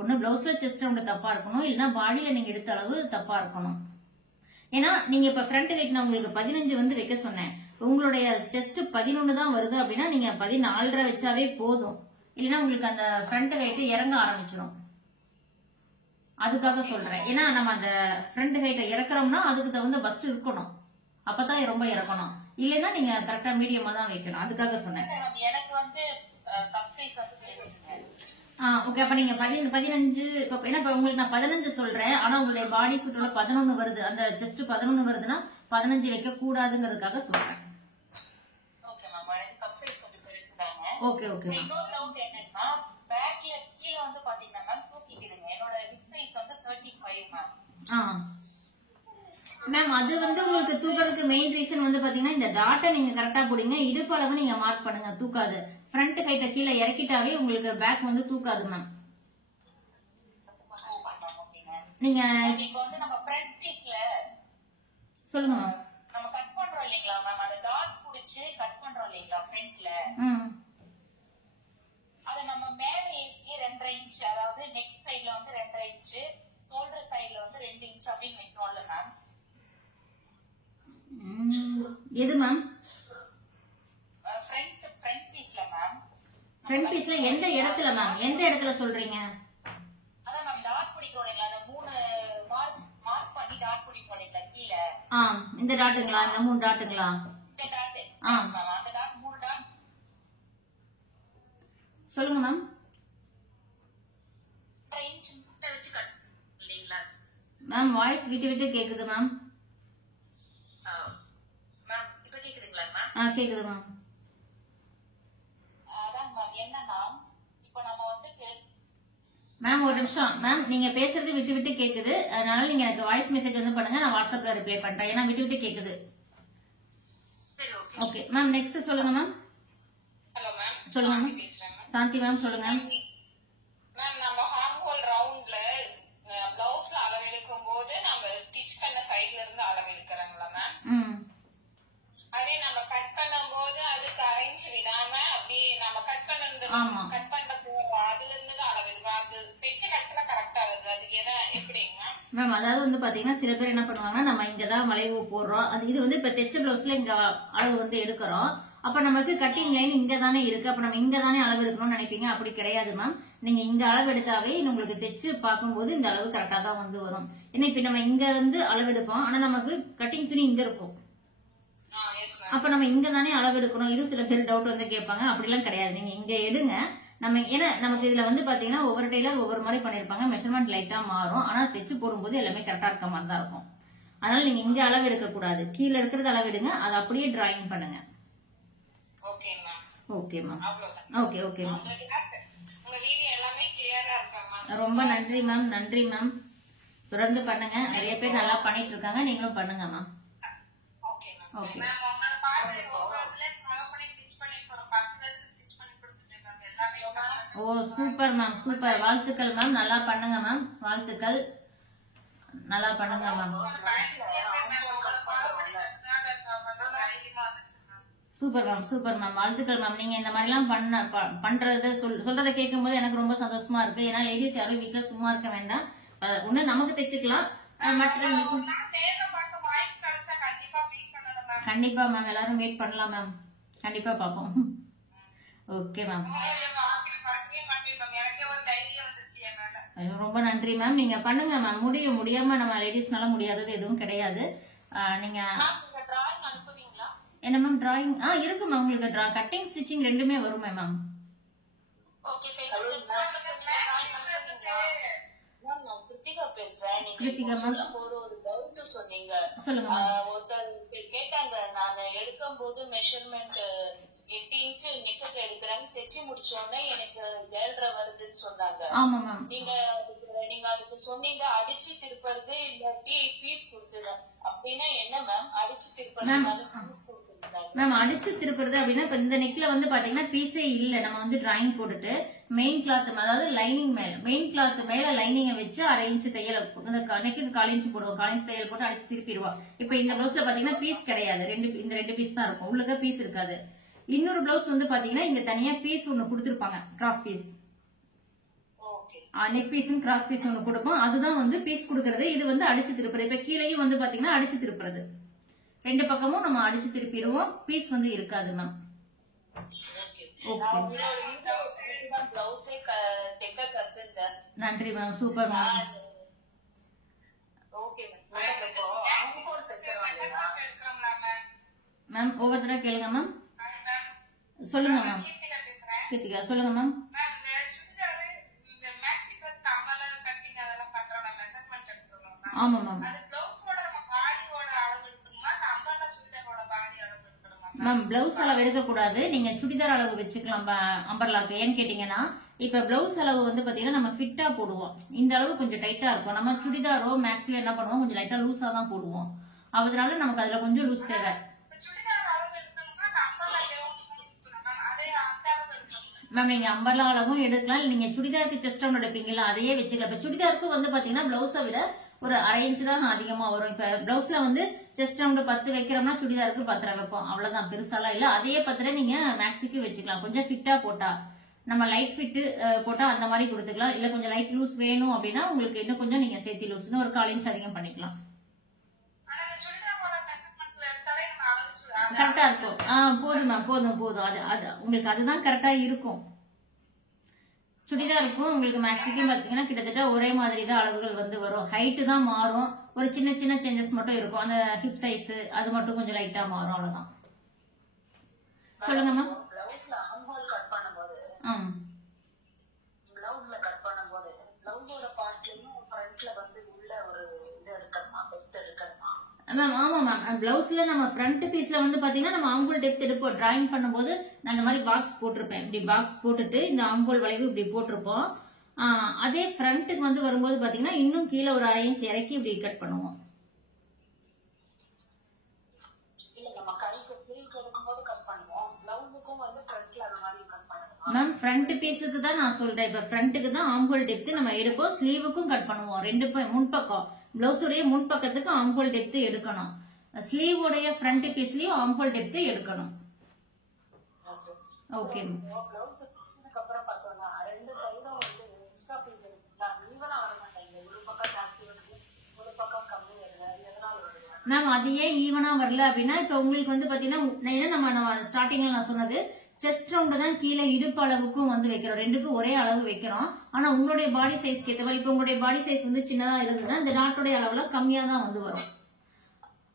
ஒன்னு பிளவுஸ்ல செஸ்ட் ரவுண்ட் தப்பா இருக்கணும், இல்லைன்னா பாடியில நீங்க எடுத்த அளவு தப்பா இருக்கணும். ஏன்னா நீங்க இப்ப ஃப்ரண்ட் வெயிட் நான் உங்களுக்கு 15 வந்து வைக்க சொன்னேன். உங்களுடைய செஸ்ட் 11 தான் வருது அப்படின்னா நீங்க 14.5 வச்சாவே போதும், இல்லைன்னா உங்களுக்கு அந்த ஃப்ரண்ட் வெயிட் இறங்க ஆரம்பிச்சிடும். அதுக்காக சொல்றேன். ஏன்னா நம்ம அந்த ஃப்ரண்ட் வெயிட்டை இறக்குறோம்னா அதுக்கு தகுந்த பஸ்ட் இருக்கணும், அப்பதான் ரொம்ப இறக்கணும். இல்லைன்னா நீங்க கரெக்டா மீடியமா தான் வைக்கணும். அதுக்காக சொன்னேன். எனக்கு வந்து கப் சைஸ் வந்து பெருசுங்க. ஓகே. அப்ப நீங்க 15 ஏன்னா இப்ப உங்களுக்கு நான் 15 சொல்றேன், ஆனா உங்களுடைய பாடி சூட்டோட 11 வருது, அந்த ஜஸ்ட் 11 வருதுன்னா 15 வைக்க கூடாதுங்கிறதுக்காக சொல்றேன். Okay ma'am. எனக்கு கப் சைஸ் கொஞ்சம் பெருசுதாங்க. Okay okay ma'am. இன்னொரு டவுட் என்னன்னா பேக்ல கீழ வந்து பாத்தீங்கன்னா மேம் தூக்கிடுங்க. என்னோட ஹிப் சைஸ் வந்து 35 மேம். மேம் அது வந்து உங்களுக்கு தூக்கிறதுக்கு மெயின் ரீசன் வந்து பாத்தீங்கன்னா இந்த டாட்டை நீங்க கரெக்டா போடுங்க, இடுப்பு அளவு நீங்க மார்க் பண்ணுங்க, தூக்காது. ஃப்ரண்ட் கைட்ட கீழே இறக்கிட்டாவே உங்களுக்கு பேக் வந்து தூக்காது மேம். நீங்க இப்போ வந்து நம்ம ஃப்ரண்ட் பீஸ்ல சொல்லுங்க மேம். நம்ம கட் பண்றோம் இல்லீங்களா மேம், அந்த டாட் புடிச்சு கட் பண்றோம் இல்லீங்களா ஃப்ரண்ட்ல, அத நம்ம மேல ஏத்தி 2.5 இன்ச், அதாவது நெக் சைடுல வந்து 2.5 இன்ச், ஷோல்டர் சைடுல வந்து 2 இன்ச் அப்படின்னு வைக்கிறோம்ல மேம். எது மேம்? ஃப்ரண்ட் பீஸ்ல மேம். ஃப்ரண்ட் பீஸ்ல எந்த இடத்துல மேம்? எந்த இடத்துல சொல்றீங்க? அதான் மேம் டாட் பிடிக்கிறோம் இல்லீங்களா, அந்த 3 மார்க் பண்ணி டாட் பிடிப்போம் இல்லீங்களா கீழ. இந்த டாட்டுங்களா? இந்த 3 டாட்டுங்களா? இந்த டாட். அந்த டாட் 3 டாட். சொல்லுங்க மேம். 2 இன்ச் முட்டை வச்சு கட் இல்லீங்களா மேம்? வாய்ஸ் விட்டு விட்டு கேக்குது மேம். மேம் இப்ப கேக்குதுங்களா மேம்? கேக்குது மேம். அதான் மேம் என்னன்னா இப்போ நம்ம வந்து மேம் ஒரு நிமிஷம் மேம், நீங்க பேசுறது விட்டு விட்டு கேக்குது, அதனால நீங்க எனக்கு வாய்ஸ் மெசேஜ் வந்து பண்ணுங்க, நான் வாட்ஸ்அப்ல ரிப்ளை பண்றேன். ஏன்னா விட்டு விட்டு கேக்குது. Okay ma'am. நெக்ஸ்ட் சொல்லுங்க மேம். Hello ma'am. சொல்லுங்க மேம். சாந்தி மேம் சொல்லுங்க மேம். நம்ம ஹார்ம் ஹோல் ரவுண்ட்ல பிளவுஸ்ல அளவு எடுக்கும் போது நம்ம ஸ்டிச் பண்ண சைடுல இருந்து அளவு எடுக்கறாங்களா மேம்? அதே நம்ம கட் பண்ணும் போது அதுக்கு அரேஞ்ச் விடாம அப்படியே நம்ம கட் பண்றது அதுல இருந்து அளவு எடுக்கிறோம். அது தைச்ச கடைசியில கரெக்ட் ஆகுது. அதுக்கு எப்படிங்க மேம்? அதாவது வந்து பாத்தீங்கன்னா சில பேர் என்ன பண்ணுவாங்கன்னா நம்ம இங்கதான் வளைவு போடுறோம், அது இது வந்து இப்ப தைச்ச பிளவுஸ்ல இங்க அளவு வந்து எடுக்கிறோம், அப்ப நமக்கு கட்டிங் லைன் இங்க தானே இருக்கு, அப்ப நம்ம இங்க தானே அளவு எடுக்கணும்னு நினைப்பீங்க. அப்படி கிடையாது மேம். நீங்க இங்க அளவு எடுத்தாவே உங்களுக்கு தைச்சு பார்க்கும்போது இந்த அளவு கரெக்டா தான் வந்து வரும். ஏன்னா இப்ப நம்ம இங்க வந்து அளவு எடுப்போம், ஆனா நமக்கு கட்டிங் துணி இங்க இருக்கும். அப்ப நம்ம இங்க தானே அளவு எடுக்கணும். இது சில பேர் டவுட் வந்து கேட்பாங்க. அப்படிலாம் கிடையாது, நீங்க இங்க எடுங்க. நம்ம ஏன்னா நமக்கு இதுல வந்து பாத்தீங்கன்னா ஒவ்வொரு டெய்லர் ஒவ்வொரு மாதிரி பண்ணிருப்பாங்க. மெஷர்மெண்ட் லைட்டா மாறும். ஆனா தைச்சு போடும்போது எல்லாமே கரெக்டா இருக்க மாதிரி தான் இருக்கும். அதனால நீங்க இங்க அளவு எடுக்க கூடாது. கீழே இருக்கிறது அளவு எடுங்க, அதை அப்படியே டிராயிங் பண்ணுங்க. Okay ma'am. Okay okay ma'am. ரொம்ப நன்றி மேம். நன்றி மேம். தொடர்ந்து பண்ணுங்க. நிறைய பேர் நல்லா பண்ணிட்டு இருக்காங்க. நீங்களும் பண்ணுங்க மேம். ஓகே. ஓ சூப்பர் மேம், சூப்பர். வாழ்த்துக்கள் மேம். நல்லா பண்ணுங்க மேம். வாழ்த்துக்கள். நல்லா பண்ணுங்க ma'am. Super ma'am, super ma'am. வாழ்த்துக்கள் மேம். நீங்க இந்த மாதிரி எல்லாம் பண்றத சொல்றதை கேட்கும் போது எனக்கு ரொம்ப சந்தோஷமா இருக்கு. ஏன்னா லேடிஸ் யாரும் வீட்டுல சும்மா இருக்க வேண்டாம். ஒண்ணு நமக்கு தைச்சுக்கலாம், மற்றவங்களுக்கும். கண்டிப்பா மேம், எல்லாரும் வெயிட் பண்ணலாம் மேம். கண்டிப்பா பாப்போம். Okay ma'am. ரொம்ப நன்றி மேம். நீங்க பண்ணுங்க மேம். முடியாம நம்ம லேடிஸ்னால முடியாதது எதுவும் கிடையாது. நீங்க என்ன மேம் டிராயிங் இருக்கு மேம். உங்களுக்கு கட்டிங் ஸ்டிச்சிங் ரெண்டுமே வருமே மேம். கிருத்திகா மேம் சொல்லுங்க. ஒருத்தர் கேட்டாங்க, நான் எடுக்கும் போது மெஷர்மெண்ட் 8 இன்ச் நெக்கு எடுக்கிறேன், தைச்சு முடிச்சோடனே எனக்கு 7.5 வருதுன்னு சொன்னாங்க. ஆமா மேம். நீங்க அதுக்கு சொன்னீங்க அடிச்சு திருப்பறது இல்லாட்டி பீஸ் கொடுத்துரு அப்படின்னா என்ன மேம்? அடிச்சு திருப்பறது மேம் அடிச்சு திருப்புறது அப்படின்னா இப்ப இந்த நெக்ல வந்து பாத்தீங்கன்னா பீஸே இல்ல. நம்ம வந்து டிராயிங் போட்டுட்டு மெயின் கிளாத் அதாவது லைனிங் மேல மெயின் கிளாத் மேல லைனிங்கை வச்சு 1/2 இன்ச் தையல் நெக்கு 1/4 இன்ச் போடுவோம். 1/4 இன்ச் தையல் போட்டு அடிச்சு திருப்பிடுவோம். இப்ப இந்த பிளவுஸ்ல பாத்தீங்கன்னா பீஸ் கிடையாது. இந்த 2 பீஸ் தான் இருக்கும். உள்ளுக்க பீஸ் இருக்காது. இன்னொரு பிளவுஸ் வந்து பாத்தீங்கன்னா இங்க தனியா பீஸ் ஒண்ணு கொடுத்திருப்பாங்க, cross piece. Neck piece cross piece ஒண்ணு கொடுப்போம். அதுதான் வந்து பீஸ் கொடுக்கறது. இது வந்து அடிச்சு திருப்புறது. இப்ப கீழேயும் வந்து பாத்தீங்கன்னா அடிச்சு திருப்புறது. 2 பக்கமும் நம்ம அடிச்சு திருப்பிடுவோம். பீஸ் வந்து இருக்காது மேம். நன்றி மேம். Super ma'am. மேம் ஒவ்வொருத்தரா கேளுங்க மேம். சொல்லுங்க மேம். கிருத்திகா சொல்லுங்க மேம். ஆமா மேம். மேம் பிளவுஸ் அளவு எடுக்க கூடாது. நீங்க சுடிதார் அளவு வச்சுக்கலாம் அம்பர்லாக்கு. ஏன்னு கேட்டீங்கன்னா இப்ப பிளவுஸ் அளவு வந்து பாத்தீங்கன்னா நம்ம ஃபிட்டா போடுவோம். இந்த அளவு கொஞ்சம் டைட்டா இருக்கும். நம்ம சுடிதாரோ மேக்ஸியோ என்ன பண்ணுவோம், கொஞ்சம் லைட்டா லூஸா தான் போடுவோம். அதனால நமக்கு அதுல கொஞ்சம் லூஸ் தேவை. மேம் நீங்க அம்பர்லா அளவும் எடுக்கலாம். நீங்க சுடிதாருக்கு செஸ்ட் ரவுண்ட் எடுப்பீங்களா, அதையே வச்சுக்கலாம். இப்ப சுடிதாருக்கு வந்து பாத்தீங்கன்னா பிளவுஸை விட ஒரு 1/2 இன்ச் தான் அதிகமா வரும். இப்ப பிளவுஸ்ல வந்து செஸ்ட் ரவுண்ட் 10 வைக்கிறோம்னா சுடிதாருக்கு 10.5 வைப்போம். அவ்வளவுதான், பெருசாலாம் இல்ல. அதே 10 நீங்க மேக்ஸிக்கு வச்சுக்கலாம். கொஞ்சம் ஃபிட்டா போட்டா, நம்ம லைட் ஃபிட் போட்டா அந்த மாதிரி கொடுத்துக்கலாம். இல்ல கொஞ்சம் லைட் லூஸ் வேணும் அப்படின்னா உங்களுக்கு இன்னும் கொஞ்சம் நீங்க சேர்த்தி லூஸ்னு ஒரு 1/4 இன்ச் அதிகம் பண்ணிக்கலாம். கரெக்டா இருக்கும். போதும் மேம், போதும் போதும். அது உங்களுக்கு அதுதான் கரெக்டா இருக்கும். சுடிதாருக்கும் உங்களுக்கு மேக்ஸிக்கும் பாத்தீங்கன்னா கிட்டத்தட்ட ஒரே மாதிரி தான் அளவுகள் வந்து வரும். ஹைட்டு தான் மாறும். ஒரு சின்ன சின்ன சேஞ்சஸ் மட்டும் இருக்கும். அந்த ஹிப் சைஸ் அது மட்டும் கொஞ்சம் லைட்டா மாறும். அவ்வளவுதான். சொல்லுங்க மேம். மேம் ஆமா மேம். பிளவுஸ்ல நம்ம ஃப்ரண்ட் பீஸ்ல வந்து பாத்தீங்கன்னா நம்ம ஆம்போல் டெப்த் எடுப்போம். டிராயிங் பண்ணும்போது நான் இந்த மாதிரி பாக்ஸ் போட்டிருப்பேன். இப்படி பாக்ஸ் போட்டுட்டு இந்த ஆம்போல் வளைவு இப்படி போட்டிருப்போம். அதே ஃப்ரண்ட்டுக்கு வந்து வரும்போது பாத்தீங்கன்னா இன்னும் கீழே ஒரு 1/2 இன்ச் இறக்கி இப்படி கட் பண்ணுவோம். மேம் ஃப்ரண்ட் பீஸுக்கு தான் நான் சொல்றேன். இப்ப ஃப்ரண்ட்டுக்கு தான் ஆம்போல் டெப்த் நம்ம எடுப்போம். ஸ்லீவுக்கும் கட் பண்ணுவோம். முன்பக்கம் பிளவுஸுடைய முன்பக்கத்துக்கு ஆம்போல் டெப்த் எடுக்கணும். ஸ்லீவ் உடைய ஃப்ரண்ட் பீஸ்லயும் ஆம்போல் டெப்த் எடுக்கணும். Okay ma'am. அது ஏன் ஈவனா வரல அப்படின்னா இப்ப உங்களுக்கு வந்து பாத்தீங்கன்னா நம்ம ஸ்டார்டிங்ல நான் சொன்னது செஸ்ட் ரவுண்ட் தான் கீழே இடுப்பு அளவுக்கும் வந்து வைக்கிறோம். ரெண்டுக்கும் ஒரே அளவு வைக்கிறோம். ஆனா உங்களுடைய பாடி சைஸ்க்கு ஏற்ற மாதிரி இப்ப உங்களுடைய பாடி சைஸ் வந்து சின்னதா இருந்ததுன்னா இந்த நாட்டுடைய அளவுல கம்மியா தான் வந்து வரும்.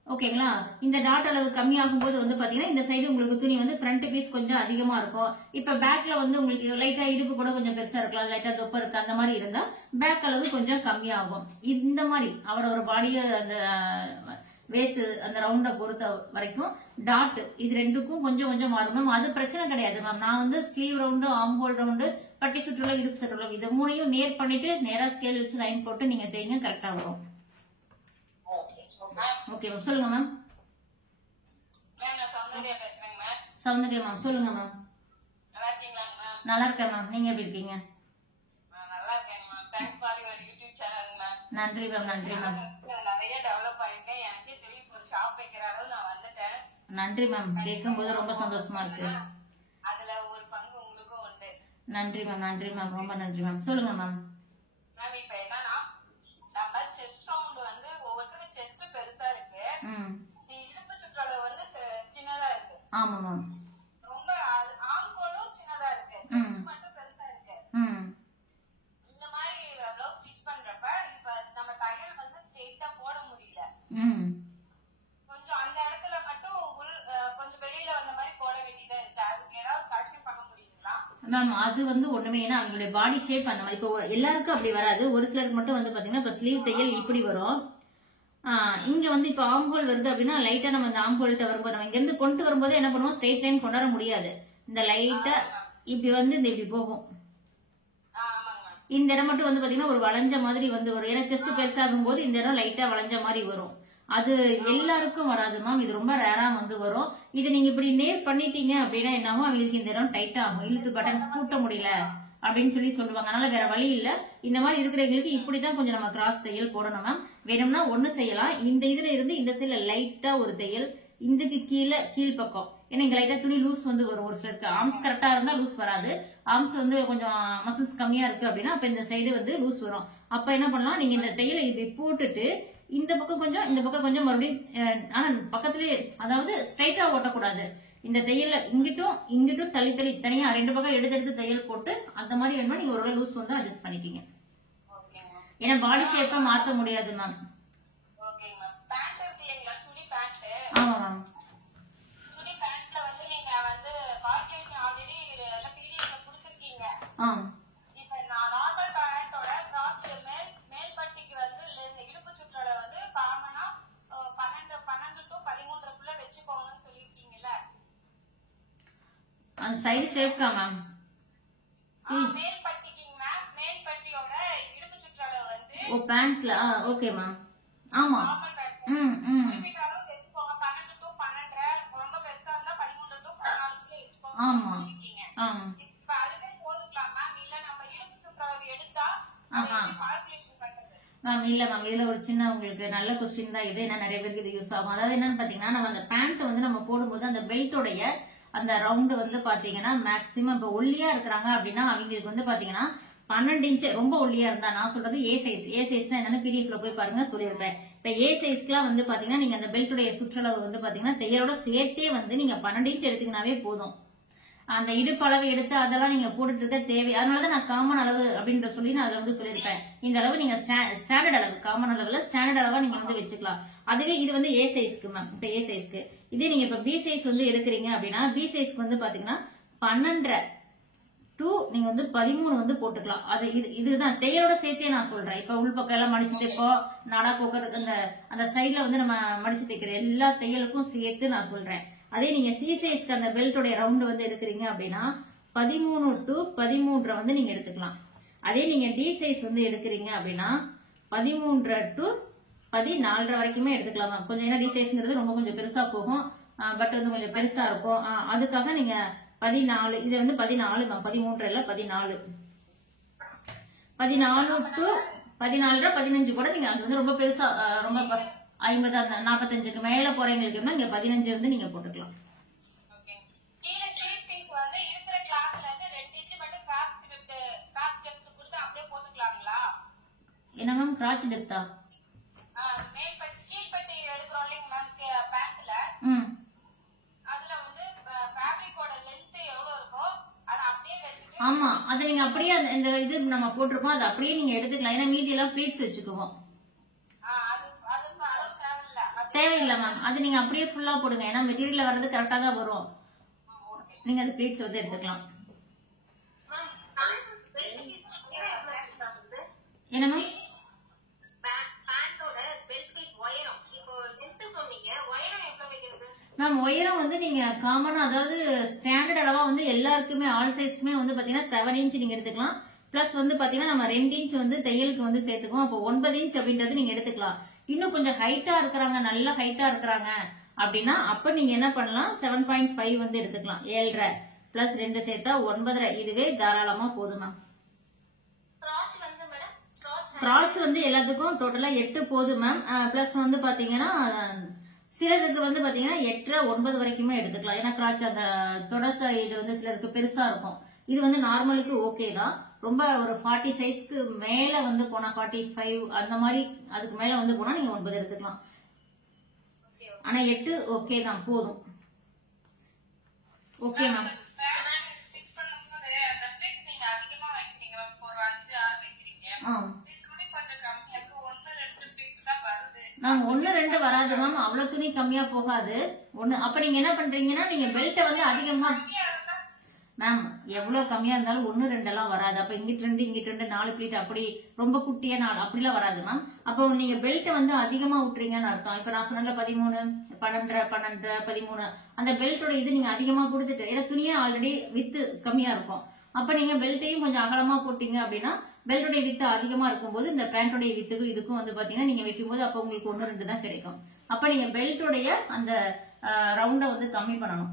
ஓகேங்களா. இந்த டாட் அளவு கம்மியாகும் போது வந்து பாத்தீங்கன்னா இந்த சைடு உங்களுக்கு துணி வந்து ஃப்ரண்ட் பீஸ் கொஞ்சம் அதிகமா இருக்கும். இப்ப பேக்ல வந்து உங்களுக்கு லைட்டா இடுப்பு கூட கொஞ்சம் பெருசா இருக்கலாம், லைட்டா தொப்பை இருக்கு, அந்த மாதிரி இருந்தா பேக் அளவு கொஞ்சம் கம்மியாகும். இந்த மாதிரி அவரோட பாடிய அந்த வேஸ்ட் அந்த ரவுண்ட பொறுத்த வரைக்கும் டாட் இது ரெண்டுக்கும் கொஞ்சம் கொஞ்சம் மாறும் மேம். அது பிரச்சனை கிடையாது மேம். நான் வந்து sleeve round, arm whole round, பட்டி சுற்றுலா, இடுப்பு சுற்றுலா இது மூணையும் நேர் பண்ணிட்டு நேரா ஸ்கேல் வச்சு லைன் போட்டு நீங்க தேய்ங்க, கரெக்டா வரும். Okay ma'am. சொல்லுங்க மேம். சௌந்தர்யா மேம் சொல்லுங்க மேம். நல்லா இருக்கேன் மேம். நீங்க எப்படி இருக்கீங்க? நன்றி மேம். நன்றி மேம். நன்றி மேம். கேட்கும் போது ரொம்ப சந்தோஷமா இருக்கு. நன்றி மேம். நன்றி மேம். ரொம்ப நன்றி மேம். சொல்லுங்க மேம். ஆமா மேம். மேம் அது வந்து ஒண்ணுமே, ஏன்னா அவங்களுடைய பாடி ஷேப் அந்த மாதிரி. இப்போ எல்லாருக்கும் அப்படி வராது, ஒரு சிலருக்கு மட்டும் வந்து பாத்தீங்கன்னா இப்ப ஸ்லீவ் தையல் இப்படி வரும். இங்க வந்து இப்ப ஆர்ம் ஹோல் வருது அப்படின்னா லைட்டா நம்ம இந்த ஆர்ம் ஹோல்ட்ட வரும்போது நம்ம இங்க இருந்து கொண்டு வரும்போது என்ன பண்ணுவோம், ஸ்ட்ரெயிட் லைன் கொண்டாட முடியாது. இந்த லைட்டா இப்படி வந்து இந்த இப்படி போகும். இந்த இடம் மட்டும் வந்து பாத்தீங்கன்னா ஒரு வளைஞ்ச மாதிரி வந்து வரும். ஏன்னா செஸ்ட் பெருசாகும் போது இந்த இடம் லைட்டா வளைஞ்ச மாதிரி வரும். அது எல்லாருக்கும் வராது மேம். இது ரொம்ப ரேரா வந்து வரும். இது நீங்க இப்படி நேர் பண்ணிட்டீங்க அப்படின்னா என்னாகும், அவங்களுக்கு இந்த இடம் டைட் ஆகும், இழுத்து பட்டன் பூட்ட முடியல அப்படின்னு சொல்லுவாங்க. அதனால வேற வழி இல்ல. இந்த மாதிரி இருக்கிறவங்களுக்கு இப்படிதான் கொஞ்சம் நம்ம கிராஸ் தையல் போடணும் மேம். வேணும்னா ஒண்ணு செய்யலாம், இந்த இதுல இருந்து இந்த சைட்ல லைட்டா ஒரு தையல், இதுக்கு கீழே கீழ் பக்கம். ஏன்னா இங்க லைட்டா துணி லூஸ் வந்து வரும். ஒரு சிலருக்கு ஆர்ம்ஸ் கரெக்டா இருந்தா லூஸ் வராது, ஆர்ம்ஸ் வந்து கொஞ்சம் மசில்ஸ் கம்மியா இருக்கு அப்படின்னா அப்ப இந்த சைடு வந்து லூஸ் வரும். அப்ப என்ன பண்ணலாம், நீங்க இந்த தையலை இப்படி போட்டுட்டு இந்த பக்கம் கொஞ்சம் இந்த பக்கம் கொஞ்சம் மறுபடியும், ஆனா பக்கத்திலேயே, அதாவது ஸ்ட்ரைட்டா ஓட்டக்கூடாது. இந்த தையல இங்கிட்டும் இங்கிட்டும் தள்ளி தள்ளி தனியா ரெண்டு பக்கம் எடுத்து தையல் போட்டு அந்த மாதிரி வேணுமா நீங்க ஒரு லூஸ் வந்து அட்ஜஸ்ட் பண்ணிக்கிங்க. ஏன்னா பாடி ஷேப்பா மாத்த முடியாது மேம். ஆமா மேம். அந்த சைடு ஷேப்க்கா மேம்? ஓ பேண்ட்ல. Okay ma'am. ஆமா. ஆமா. மேம் இல்ல மேம், இதுல ஒரு சின்ன உங்களுக்கு நல்ல கொஸ்டின் தான் இது. என்ன நிறைய பேருக்கு இது யூஸ் ஆகும். அதாவது என்னன்னு பாத்தீங்கன்னா, நம்ம அந்த பேண்ட் வந்து நம்ம போடும்போது அந்த பெல்ட்டோடைய அந்த ரவுண்டு வந்து பாத்தீங்கன்னா மேக்சிமம் இப்ப ஒல்லியா இருக்கிறாங்க அப்படின்னா அவங்களுக்கு வந்து பாத்தீங்கன்னா 12 இன்ச். ரொம்ப ஒல்லியா இருந்தா நான் சொல்றது ஏ சைஸ். ஏ சைஸ்னா என்னன்னு பிடிஎஃப்ல போய் பாருங்க, சொல்லியிருப்பேன். இப்ப ஏ சைஸ்க்குலாம் வந்து பாத்தீங்கன்னா நீங்க அந்த பெல்ட்டுடைய சுற்றளவு வந்து பாத்தீங்கன்னா தையலோட சேர்த்தே வந்து நீங்க 12 இன்ச் எடுத்தீங்கன்னாவே போதும். அந்த இடுப்பு அளவு எடுத்து அதெல்லாம் நீங்க போட்டுட்டு இருக்க தேவை. அதனாலதான் நான் காமன் அளவு அப்படின்ற சொல்லி நான் அதுல வந்து சொல்லியிருப்பேன். இந்த அளவு நீங்க ஸ்டாண்டர்ட் அளவு, காமன் அளவுல ஸ்டாண்டர்ட் அளவா நீங்க வந்து வச்சுக்கலாம். அதுவே இது வந்து ஏ சைஸ்க்கு மேம். இப்ப ஏ சைஸ்க்கு இதே நீங்க இப்ப பி சைஸ் வந்து எடுக்கிறீங்க அப்படின்னா பி சைஸ்க்கு வந்து பாத்தீங்கன்னா 12 to நீங்க வந்து 13 வந்து போட்டுக்கலாம். அது இதுதான் தையலோட சேர்த்தே நான் சொல்றேன். இப்ப உள்பக்கம் எல்லாம் மடிச்சு தைப்போம், நாடா கோக்கறதுக்கு அந்த சைட்ல வந்து நம்ம மடிச்சு தைக்கிற எல்லா தையலுக்கும் சேர்த்து நான் சொல்றேன். அதே நீங்க சி சைஸ்க்கு அந்த பெல்ட்டோடைய ரவுண்ட் வந்து எடுக்கிறீங்க அப்படின்னா 13 to 13 வந்து நீங்க எடுத்துக்கலாம். அதே நீங்க டி சைஸ் வந்து எடுக்கிறீங்க அப்படின்னா 13 to 14 வரைக்குமே எடுத்துக்கலாம். கொஞ்சம் ஏன்னா டி சைஸ்ங்கிறது ரொம்ப கொஞ்சம் பெருசா போகும், பட் வந்து கொஞ்சம் பெருசா இருக்கும். அதுக்காக நீங்க 14, இது வந்து 14 13 இல்ல 14 to 14 15 கூட நீங்க அது வந்து ரொம்ப பெருசா ரொம்ப 50 அந்த 45க்கு மேல போறவங்களுக்கு இங்க 15 வந்து நீங்க போட்டுக்கலாம். என்ன மேம் கிராச் டெப்தா? ஆமா, அது நீங்க அப்படியே இந்த இது நம்ம போட்டிருப்போம், அது அப்படியே நீங்க எடுத்துக்கலாம். ஏன்னா மீதி எல்லாம் ப்ளீட்ஸ் வச்சுக்குவோம். தேவையில்லை மேம், அது நீங்க அப்படியே ஃபுல்லா போடுங்க. ஏன்னா மெட்டீரியல் வர்றது கரெக்டா தான் வரும். நீங்க அது ப்ளீட்ஸ் வந்து எடுத்துக்கலாம். என்ன மேம்? மேம் உயரம் வந்து நீங்க காமனா, அதாவது ஸ்டாண்டர்ட் அளவா வந்து எல்லாருக்குமே ஆல் சைஸ்க்குமே வந்து பாத்தீங்கன்னா 7 இன்ச் நீங்க எடுத்துக்கலாம். பிளஸ் வந்து பாத்தீங்கன்னா நம்ம 2 இன்ச் வந்து தையலுக்கு வந்து சேர்த்துக்குவோம். அப்போ 9 இன்ச் அப்படின்றது நீங்க எடுத்துக்கலாம். இன்னும் கொஞ்சம் ஹைட்டா இருக்கிறாங்க, நல்ல ஹைட்டா இருக்கிறாங்க அப்படின்னா அப்ப நீங்க என்ன பண்ணலாம், 7.5 வந்து எடுத்துக்கலாம். 7.5 பிளஸ் 2 சேர்த்தா 9.5. இதுவே தாராளமா போதும் மேம். கிராச் வந்து எல்லாத்துக்கும் டோட்டலா 8 போதும் மேம். பிளஸ் வந்து பாத்தீங்கன்னா சிலருக்கு வந்து பாத்தீங்கன்னா 8.5 9 வரைக்குமே எடுத்துக்கலாம். ஏன்னா கிராச் அந்த தொடச இது வந்து சிலருக்கு பெருசா இருக்கும். இது வந்து நார்மலுக்கு ஓகே தான். ரொம்ப ஒரு 40 சைஸ்க்கு மேல வந்து போனா 45 அந்த மாதிரி அதுக்கு மேல வந்து போனா நீங்க 9 எடுத்துக்கலாம். ஆனா 8 ஓகே தான், போதும். Okay ma'am. மேம் 1 2 வராது மேம், அவ்வளவு துணி கம்மியா போகாது. அப்ப நீங்க என்ன பண்றீங்கன்னா நீங்க பெல்ட்டை வந்து அதிகமா மேம் எவ்வளவு கம்மியா இருந்தாலும் 1 2 எல்லாம் வராது. அப்ப இங்கிட்டு 2 இங்கிட்டு 2 4 பிளீட் அப்படி ரொம்ப குட்டியா 4 அப்படிலாம் வராது மேம். அப்போ நீங்க பெல்ட்டை வந்து அதிகமா விட்டுறீங்கன்னு அர்த்தம். இப்ப நான் சொன்ன 13 12 12 13 அந்த பெல்ட்டோட இது நீங்க அதிகமா கொடுத்துட்டு, ஏன்னா துணியே ஆல்ரெடி வித்து கம்மியா இருக்கும். அப்ப நீங்க பெல்ட்டையும் கொஞ்சம் அகலமா போட்டீங்க அப்படின்னா பெல்ட்டோடைய வித்து அதிகமா இருக்கும்போது இந்த பேண்டோடைய வித்துக்கும் இதுக்கும் வந்து பாத்தீங்கன்னா நீங்க வைக்கும்போது அப்ப உங்களுக்கு 1 2 தான் கிடைக்கும். அப்ப நீங்க பெல்ட்டோடைய அந்த ரவுண்ட வந்து கம்மி பண்ணணும்.